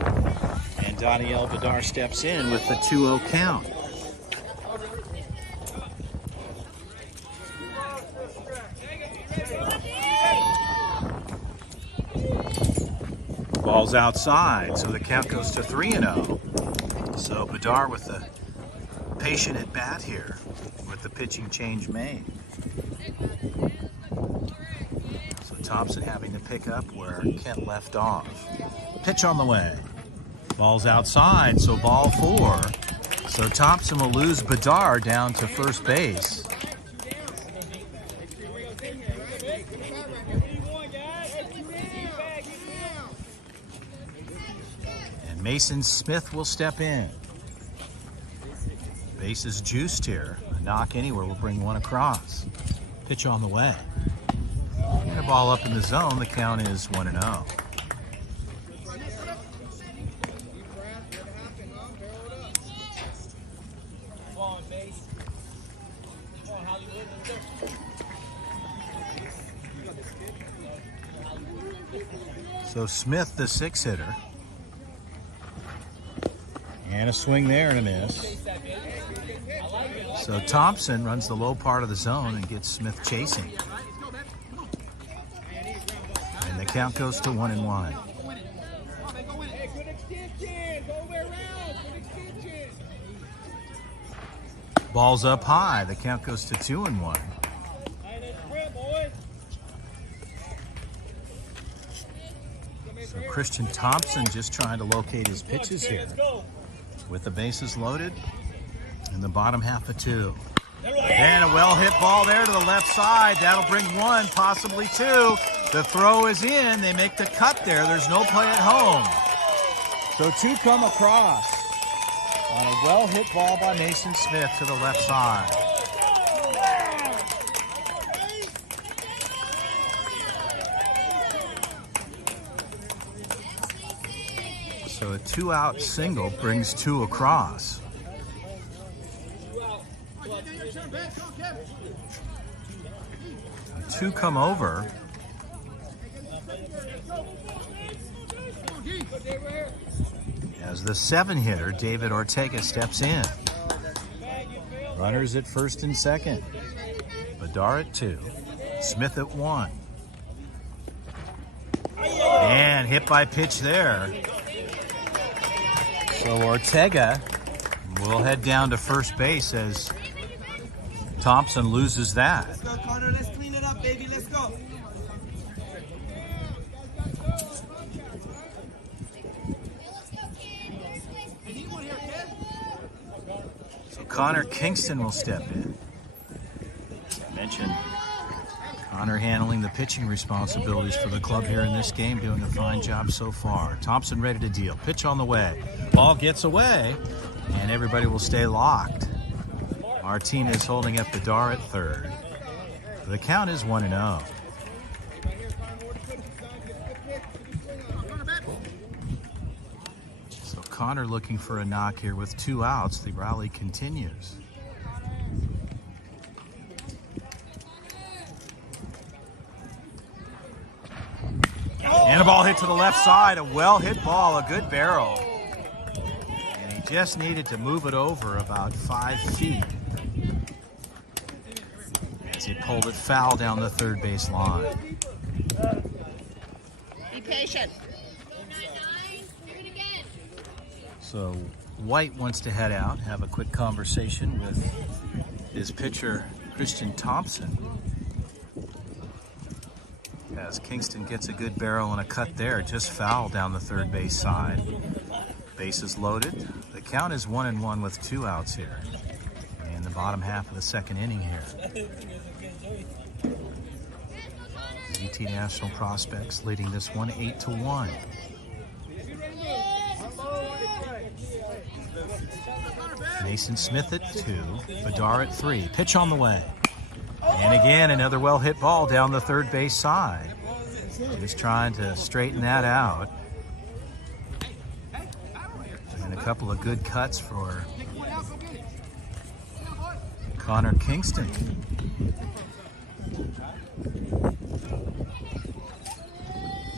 And Daniel Bedar steps in with the 2-0 count. Ball's outside, so the count goes to 3-0. So Bedar with the patient at bat here with the pitching change made. So Thompson having to pick up where Kent left off. Pitch on the way. Ball's outside, so ball 4. So Thompson will lose Bedard down to first base. And Mason Smith will step in. Base is juiced here. A knock anywhere will bring one across. Pitch on the way. And a ball up in the zone. The count is 1-0. So Smith, the 6-hitter. And a swing there and a miss. So Thompson runs the low part of the zone and gets Smith chasing. And the count goes to 1-1. Ball's up high. The count goes to 2-1. So Christian Thompson just trying to locate his pitches here. With the bases loaded in the bottom half of 2. And a well-hit ball there to the left side. That'll bring 1, possibly 2. The throw is in. They make the cut there. There's no play at home. So 2 come across on a well-hit ball by Mason Smith to the left side. So a 2-out single brings 2 across. So 2 come over. As the 7-hitter, David Ortega, steps in. Runners at first and second. Bedard at 2. Smith at 1. And hit by pitch there. So Ortega will head down to first base as Thompson loses that. Let's go, Connor. Let's clean it up, baby. Let's go. So Connor Kingston will step in. As I mentioned, Connor handling the pitching responsibilities for the club here in this game, doing a fine job so far. Thompson ready to deal. Pitch on the way. Ball gets away, and everybody will stay locked. Martinez holding up Bedard at third. The count is 1-0. So Connor looking for a knock here with 2 outs. The rally continues. And a ball hit to the left side, a well-hit ball, a good barrel. And he just needed to move it over about 5 feet as he pulled it foul down the third base line. Be patient. So White wants to head out, have a quick conversation with his pitcher, Christian Thompson. As Kingston gets a good barrel and a cut there, just foul down the third base side. Bases loaded. The count is 1-1 with 2 outs here in the bottom half of the second inning here. ZT National Prospects leading this one 8-1. Mason Smith at 2, Bedard at 3. Pitch on the way. And again, another well-hit ball down the third base side. Just trying to straighten that out. And a couple of good cuts for Connor Kingston.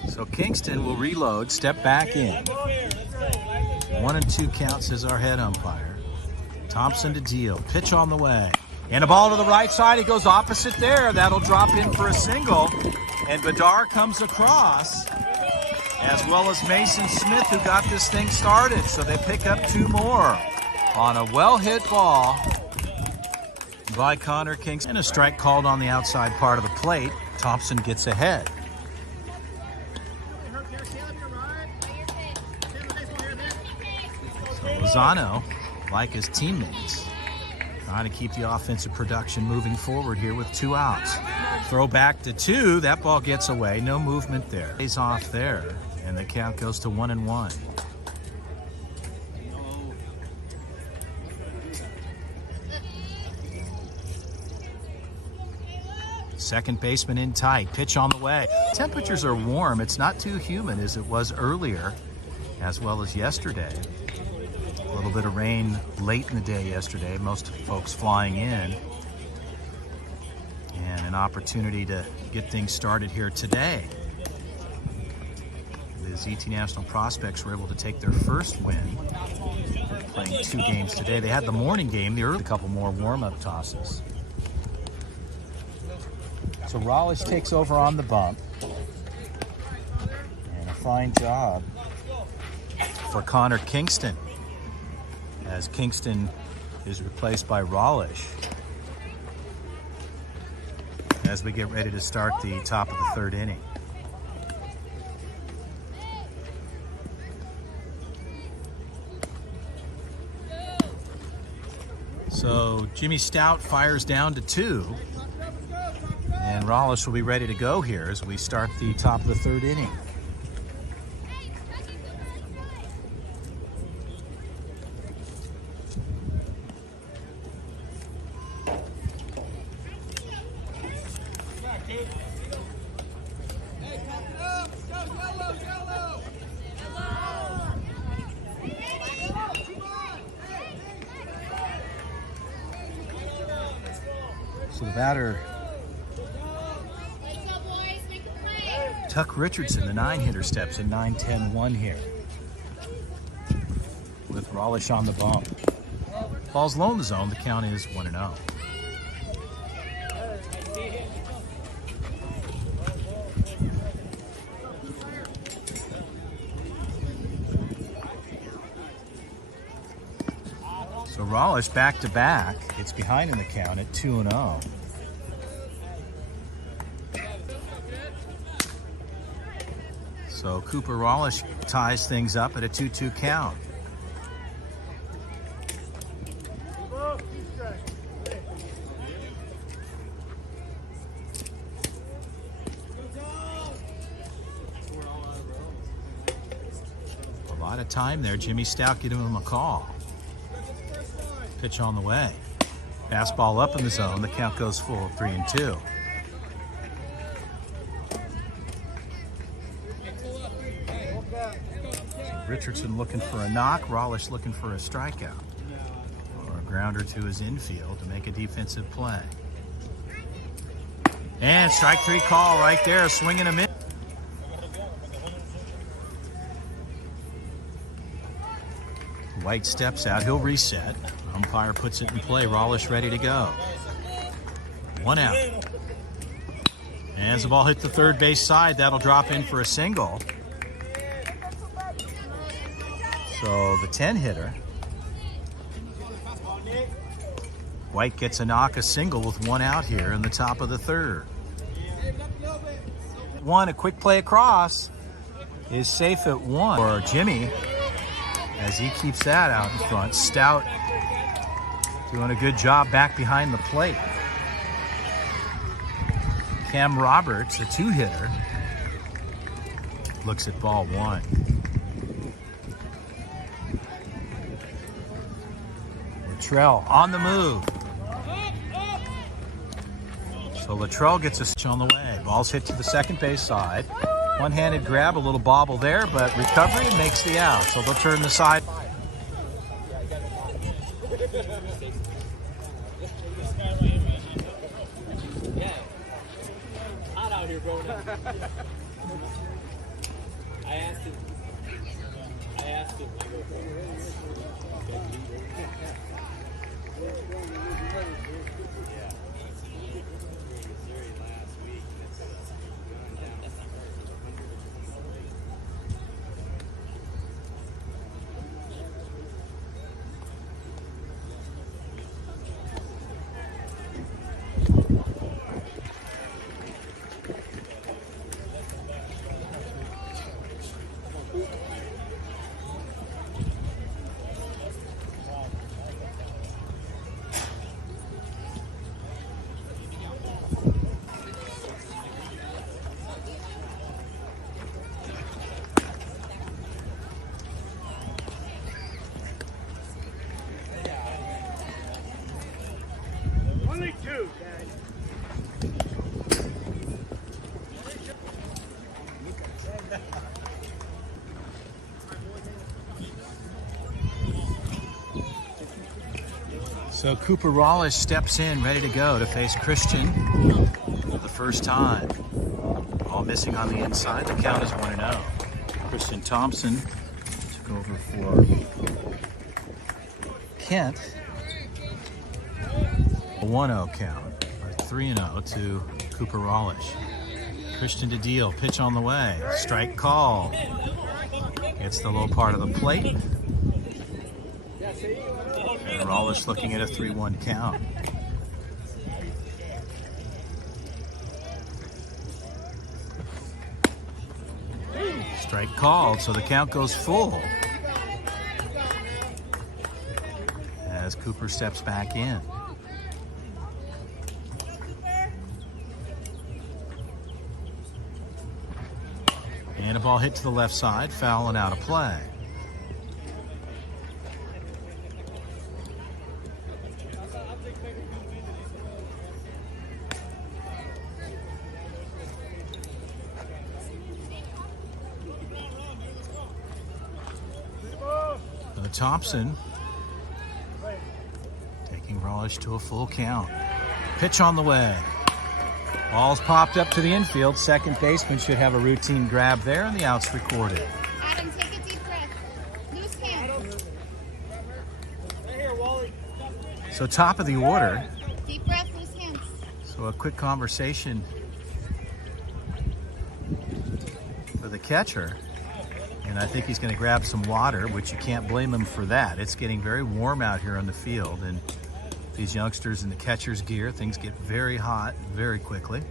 So Kingston will reload, step back in. 1 and 2 counts as our head umpire. Thompson to deal. Pitch on the way. And a ball to the right side. He goes opposite there. That'll drop in for a single. And Bedard comes across, as well as Mason Smith, who got this thing started. So they pick up 2 more on a well-hit ball by Connor Kingston. And a strike called on the outside part of the plate. Thompson gets ahead. Lozano, like his teammates, trying to keep the offensive production moving forward here with 2 outs. Throw back to 2. That ball gets away. No movement there. Stays off there, and the count goes to 1-1. Second baseman in tight. Pitch on the way. Temperatures are warm. It's not too humid as it was earlier, as well as yesterday. A little bit of rain late in the day yesterday. Most folks flying in. And an opportunity to get things started here today. The ZT National Prospects were able to take their first win. Playing 2 games today. They had the morning game, a couple more warm-up tosses. So Raleigh takes over on the bump. And a fine job for Connor Kingston, as Kingston is replaced by Raleigh as we get ready to start the top of the 3rd inning. So Jimmy Stout fires down to 2. And Raleigh will be ready to go here as we start the top of the 3rd inning. So the batter, Tuck Richardson, the 9-hitter, steps in. 9-10-1 here with Raleigh on the bump. Ball's low in the zone. The count is 1-0. So Raleigh back to back. It's behind in the count at 2-0. So Cooper Raleigh ties things up at a 2-2 count. A lot of time there. Jimmy Stout giving him a call. Pitch on the way. Fastball up in the zone. The count goes full, 3-2. Richardson looking for a knock. Raleigh looking for a strikeout or a grounder to his infield to make a defensive play. And strike 3 call right there, swinging him in. White steps out. He'll reset. Umpire puts it in play. Raleigh ready to go. 1 out. And as the ball hit the 3rd base side, that'll drop in for a single. So the 10-hitter, White gets a knock, a single with 1 out here in the top of the 3rd. A quick play across is safe at 1 for Jimmy as he keeps that out in front. Stout doing a good job back behind the plate. Cam Roberts, the 2-hitter, looks at ball 1. Latrell on the move. So Latrell gets a switch on the way. Ball's hit to the 2nd base side. One-handed grab, a little bobble there, but recovery makes the out. So they'll turn the side. Hot out here, bro. I asked him. So Cooper Rawlish steps in, ready to go to face Christian for the first time. All missing on the inside. The count is 1-0. Christian Thompson took over for Kent. A 1-0 count, or 3-0 to Cooper Rawlish. Christian to deal, pitch on the way. Strike call. Gets the low part of the plate. And Rawlish looking at a 3-1 count. Strike called, so the count goes full as Cooper steps back in. And a ball hit to the left side, foul and out of play. Thompson taking Rawlish to a full count. Pitch on the way. Ball's popped up to the infield. Second baseman should have a routine grab there, and the out's recorded. Adam, take a deep breath. Loose hands. So top of the order. Deep breath, loose hands. So a quick conversation for the catcher. And I think he's going to grab some water, which you can't blame him for that. It's getting very warm out here on the field, and these youngsters in the catcher's gear, things get very hot very quickly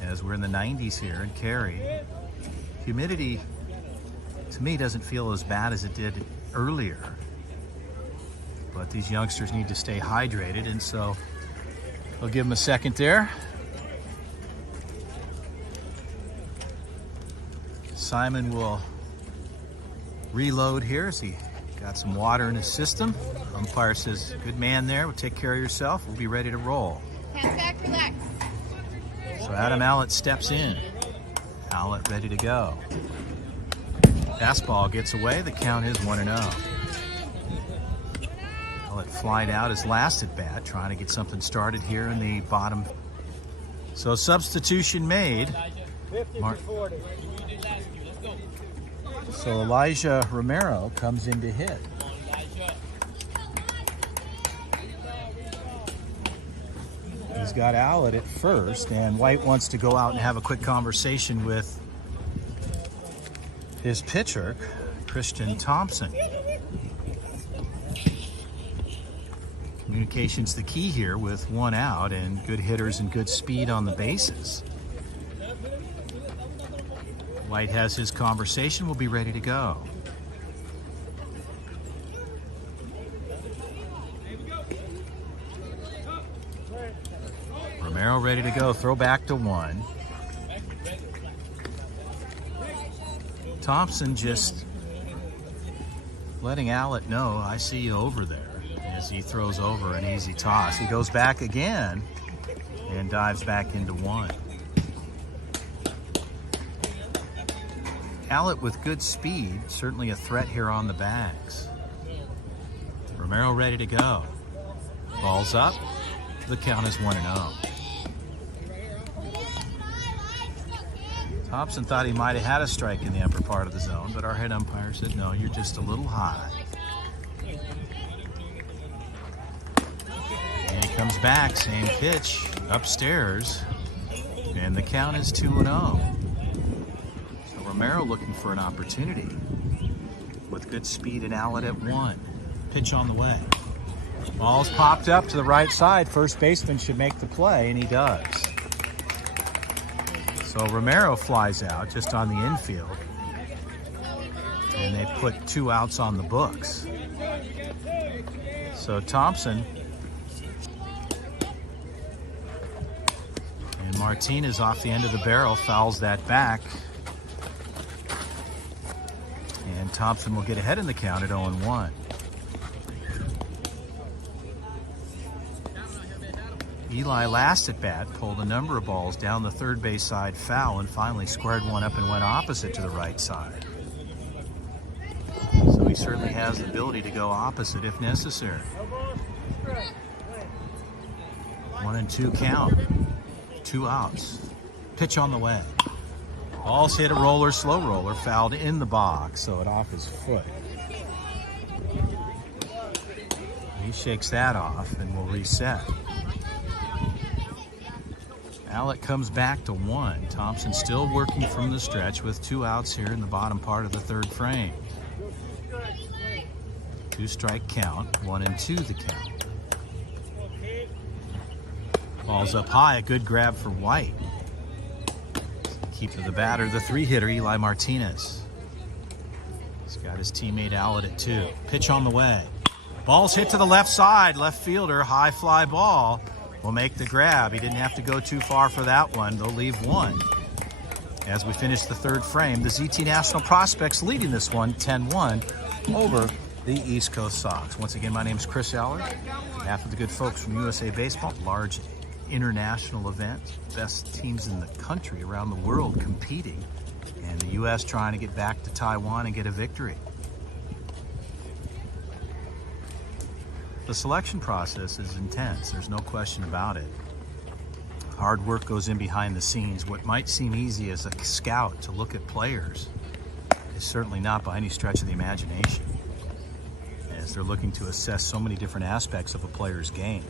as we're in the 90s here in Cary. Humidity, to me, doesn't feel as bad as it did earlier, but these youngsters need to stay hydrated, and so I'll give them a second there. Simon will reload here as he got some water in his system. Umpire says, good man there, we'll take care of yourself, we'll be ready to roll. Hands back, relax. So Adam Allett steps in. Allett ready to go. Fastball gets away, the count is 1-0. Allett flied out his last at bat, trying to get something started here in the bottom. So substitution made. So Elijah Romero comes in to hit. He's got Allett at first, and White wants to go out and have a quick conversation with his pitcher, Christian Thompson. Communication's the key here with one out and good hitters and good speed on the bases. White has his conversation, will be ready to go. Romero ready to go, throw back to one. Thompson just letting Allett know, I see you over there, as he throws over an easy toss. He goes back again and dives back into one. Allett with good speed, certainly a threat here on the bags. Romero ready to go. Ball's up, the count is 1-0. Thompson thought he might have had a strike in the upper part of the zone, but our head umpire said, no, you're just a little high. And he comes back, same pitch, upstairs, and the count is 2-0. Romero looking for an opportunity with good speed and Allett at one. Pitch on the way. Ball's popped up to the right side. First baseman should make the play, and he does. So Romero flies out just on the infield, and they put 2 outs on the books. So Thompson and Martinez off the end of the barrel fouls that back. And Thompson will get ahead in the count at 0-1. Eli last at bat pulled a number of balls down the third base side foul and finally squared one up and went opposite to the right side. So he certainly has the ability to go opposite if necessary. 1-2 count. 2 outs. Pitch on the way. Ball's hit a roller, slow roller, fouled in the box, so it off his foot. He shakes that off and will reset. Alec comes back to 1. Thompson still working from the stretch with 2 outs here in the bottom part of the 3rd frame. 2-strike count, 1-2 the count. Ball's up high, a good grab for White. Keep to the batter, the 3-hitter, Eli Martinez. He's got his teammate Alec at 2. Pitch on the way. Ball's hit to the left side. Left fielder, high fly ball, will make the grab. He didn't have to go too far for that one. They'll leave 1. As we finish the 3rd frame, the ZT National Prospects leading this one 10-1 over the East Coast Sox. Once again, my name is Chris Eller. On behalf of the good folks from USA Baseball, large international event, best teams in the country around the world competing, and the U.S. trying to get back to Taiwan and get a victory. The selection process is intense, there's no question about it. Hard work goes in behind the scenes. What might seem easy as a scout to look at players is certainly not by any stretch of the imagination, as they're looking to assess so many different aspects of a player's game.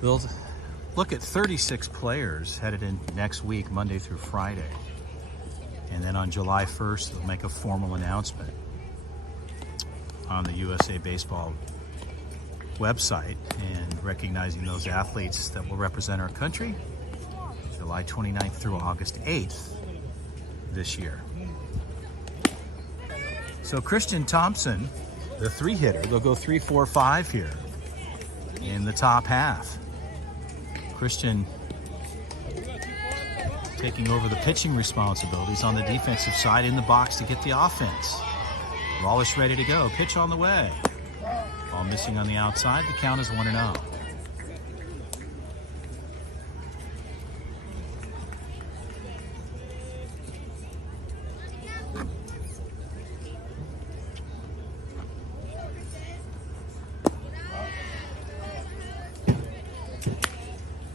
We'll look at 36 players headed in next week, Monday through Friday. And then on July 1st, they'll make a formal announcement on the USA Baseball website and recognizing those athletes that will represent our country July 29th through August 8th this year. So Christian Thompson, the 3-hitter, they'll go 3-4-5 here in the top half. Christian taking over the pitching responsibilities on the defensive side in the box to get the offense. Rawlish ready to go. Pitch on the way. Ball missing on the outside. The count is 1-0.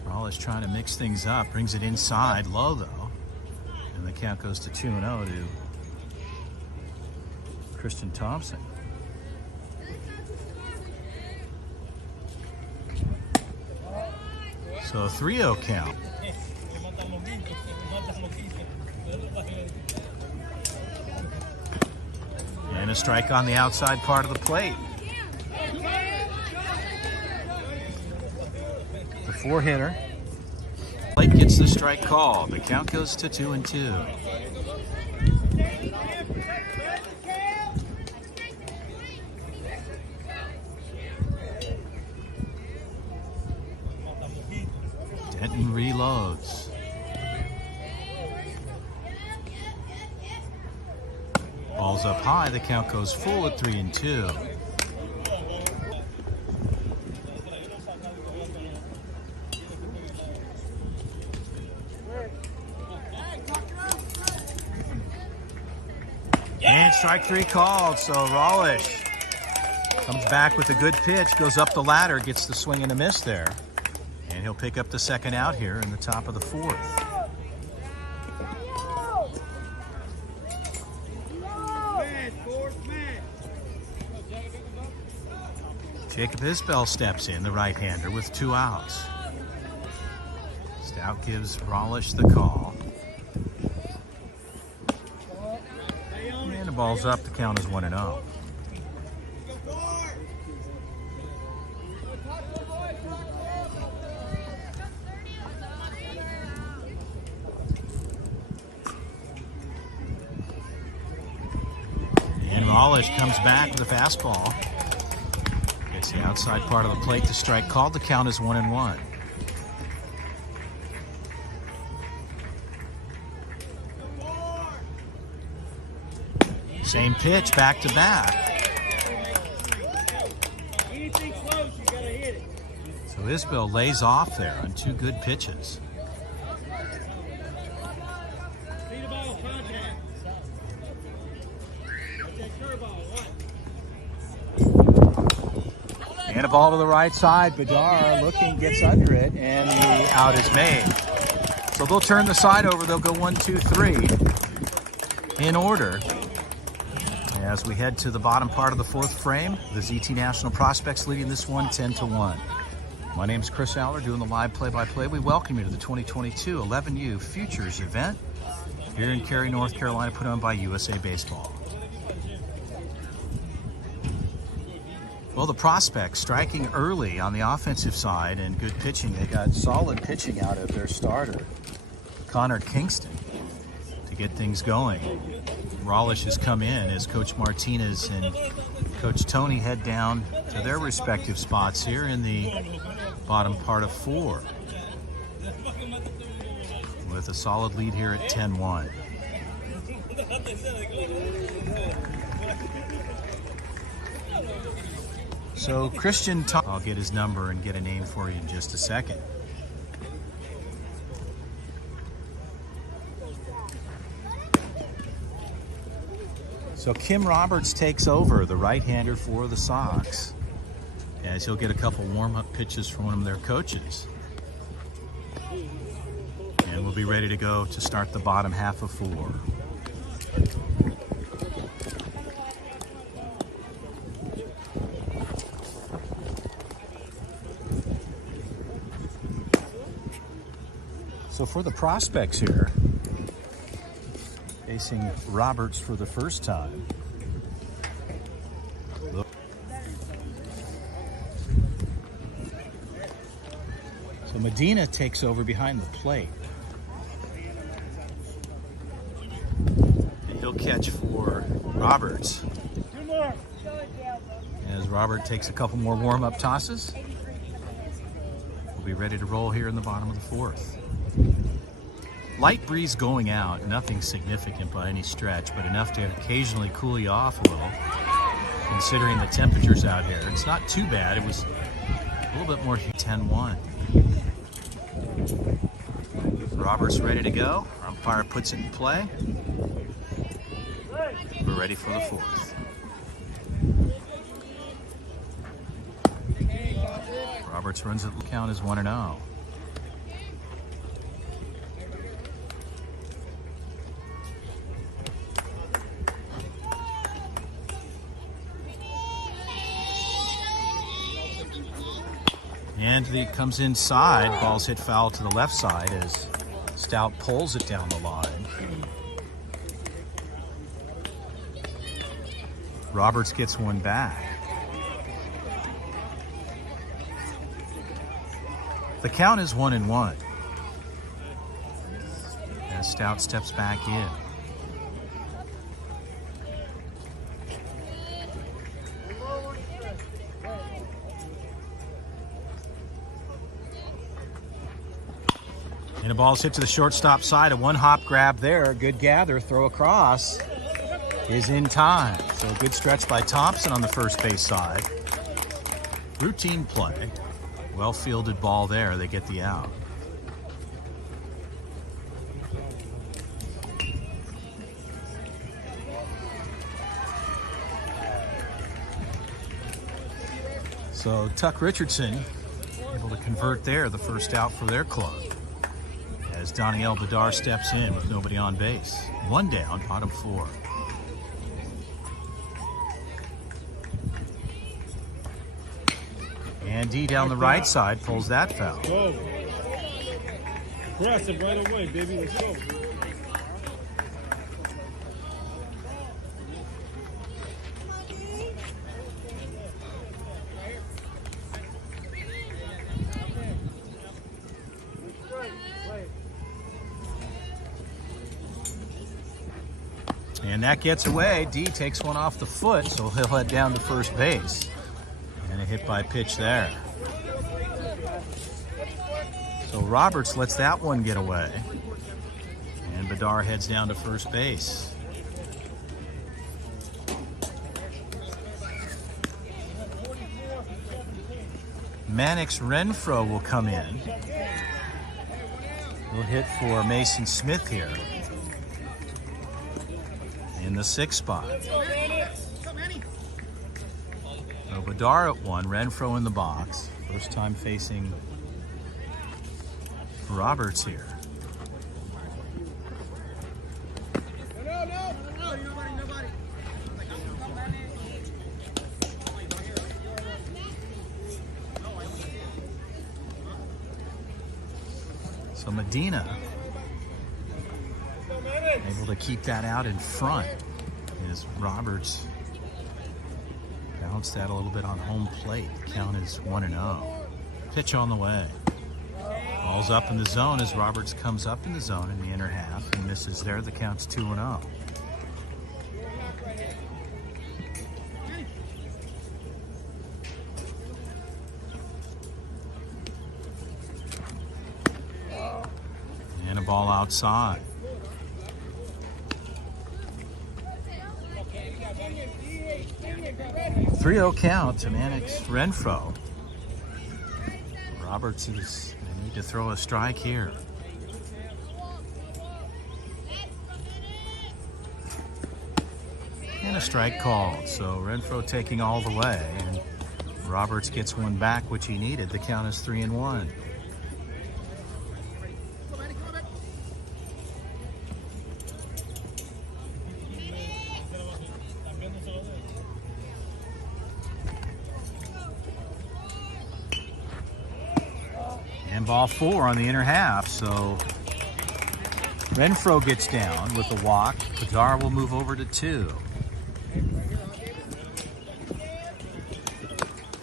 Rawlish trying to mix things up. Brings it inside. Low, though. And the count goes to 2-0 to Christian Thompson. So a 3-0 count. And a strike on the outside part of the plate. The 4-hitter. Plate gets the strike call. The count goes to 2-2. Denton reloads. Ball's up high. The count goes full at 3-2. And strike 3 called. So Rawlish comes back with a good pitch, goes up the ladder, gets the swing and a miss there. And he'll pick up the 2nd out here in the top of the 4th. Jacob Isbell steps in, the right-hander, with 2 outs. Stout gives Rawlish the call. And the ball's up, the count is 1-0. And Rawlish comes back with a fastball. Gets the outside part of the plate to strike called. The count is 1-1. Same pitch, back to back. Anything close, you gotta hit it. So Isbell lays off there on 2 good pitches. See the ball, contact. That's that curveball, what? And a ball to the right side. Bedard looking, gets under it, and the out is made. So they'll turn the side over. They'll go 1, 2, 3 in order. As we head to the bottom part of the fourth frame, the ZT National Prospects leading this one 10-1. My name is Chris Aller, doing the live play-by-play. We welcome you to the 2022 11U Futures event here in Cary, North Carolina, put on by USA Baseball. Well, the Prospects striking early on the offensive side and good pitching. They got solid pitching out of their starter, Connor Kingston, to get things going. Rawlish has come in as Coach Martinez and Coach Tony head down to their respective spots here in the bottom part of 4, with a solid lead here at 10-1. So Christian, I'll get his number and get a name for you in just a second. So Kim Roberts takes over, the right-hander for the Sox, as he'll get a couple warm-up pitches from one of their coaches. And we'll be ready to go to start the bottom half of 4. So for the Prospects here, facing Roberts for the first time. So Medina takes over behind the plate. And he'll catch for Roberts. As Robert takes a couple more warm-up tosses, we'll be ready to roll here in the bottom of the 4th. Light breeze going out, nothing significant by any stretch, but enough to occasionally cool you off a little, considering the temperatures out here. It's not too bad. It was a little bit more 10-1. Roberts ready to go. Umpire puts it in play. We're ready for the 4th. Roberts runs it, count as 1-0. And he comes inside, ball's hit foul to the left side as Stout pulls it down the line. Roberts gets one back. The count is 1-1. As Stout steps back in. And the ball's hit to the shortstop side. A one-hop grab there. Good gather. Throw across is in time. So a good stretch by Thompson on the first base side. Routine play. Well-fielded ball there. They get the out. So Tuck Richardson able to convert there, the first out for their club. As Daniel Bedard steps in with nobody on base. One down, bottom 4. And D down the right side pulls that foul. Go. Aggressive right away, baby. Let's go. And that gets away. D takes one off the foot, so he'll head down to first base. And a hit by pitch there. So Roberts lets that one get away. And Bedard heads down to first base. Mannix Renfro will come in. We'll hit for Mason Smith here in the 6th spot. So Bedard at 1, Renfro in the box. First time facing Roberts here. So Medina able to keep that out in front as Roberts bounced that a little bit on home plate. Count is 1-0. Pitch on the way. Ball's up in the zone as Roberts comes up in the zone in the inner half and misses there. The count's 2-0. And a ball outside. 3-0 count to Mannix Renfro. Roberts is they need to throw a strike here. And a strike called. So Renfro taking all the way, and Roberts gets one back, which he needed. The count is 3-1. And ball 4 on the inner half, so Renfro gets down with a walk. Bedard will move over to 2.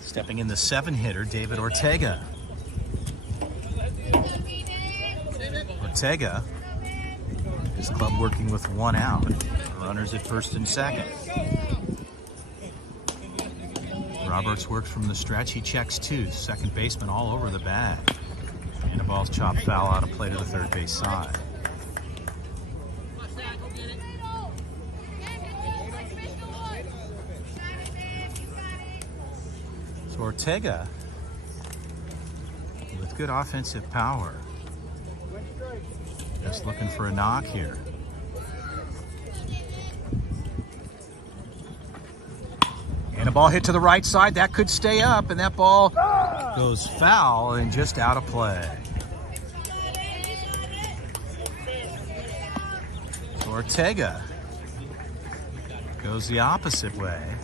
Stepping in the 7-hitter, David Ortega. Ortega, his club working with 1 out. Runners at first and second. Roberts works from the stretch. He checks 2. Second baseman all over the bag. And the ball's chopped foul out of play to the third base side. So Ortega, with good offensive power, just looking for a knock here. And a ball hit to the right side. That could stay up, and that ball goes foul and just out of play. So Ortega goes the opposite way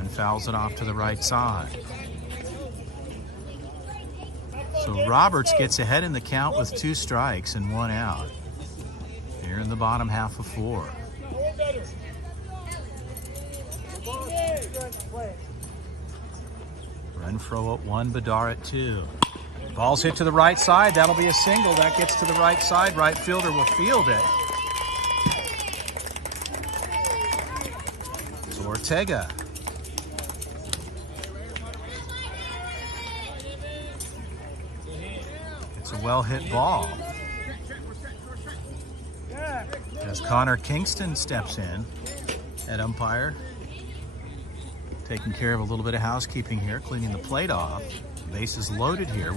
and fouls it off to the right side. So Roberts gets ahead in the count with 2 strikes and 1 out. Here in the bottom half of 4. Renfro at 1, Bedard at 2. Ball's hit to the right side. That'll be a single. That gets to the right side. Right fielder will field it. So Ortega. It's a well-hit ball. As Connor Kingston steps in at umpire. Taking care of a little bit of housekeeping here, cleaning the plate off. Bases loaded here.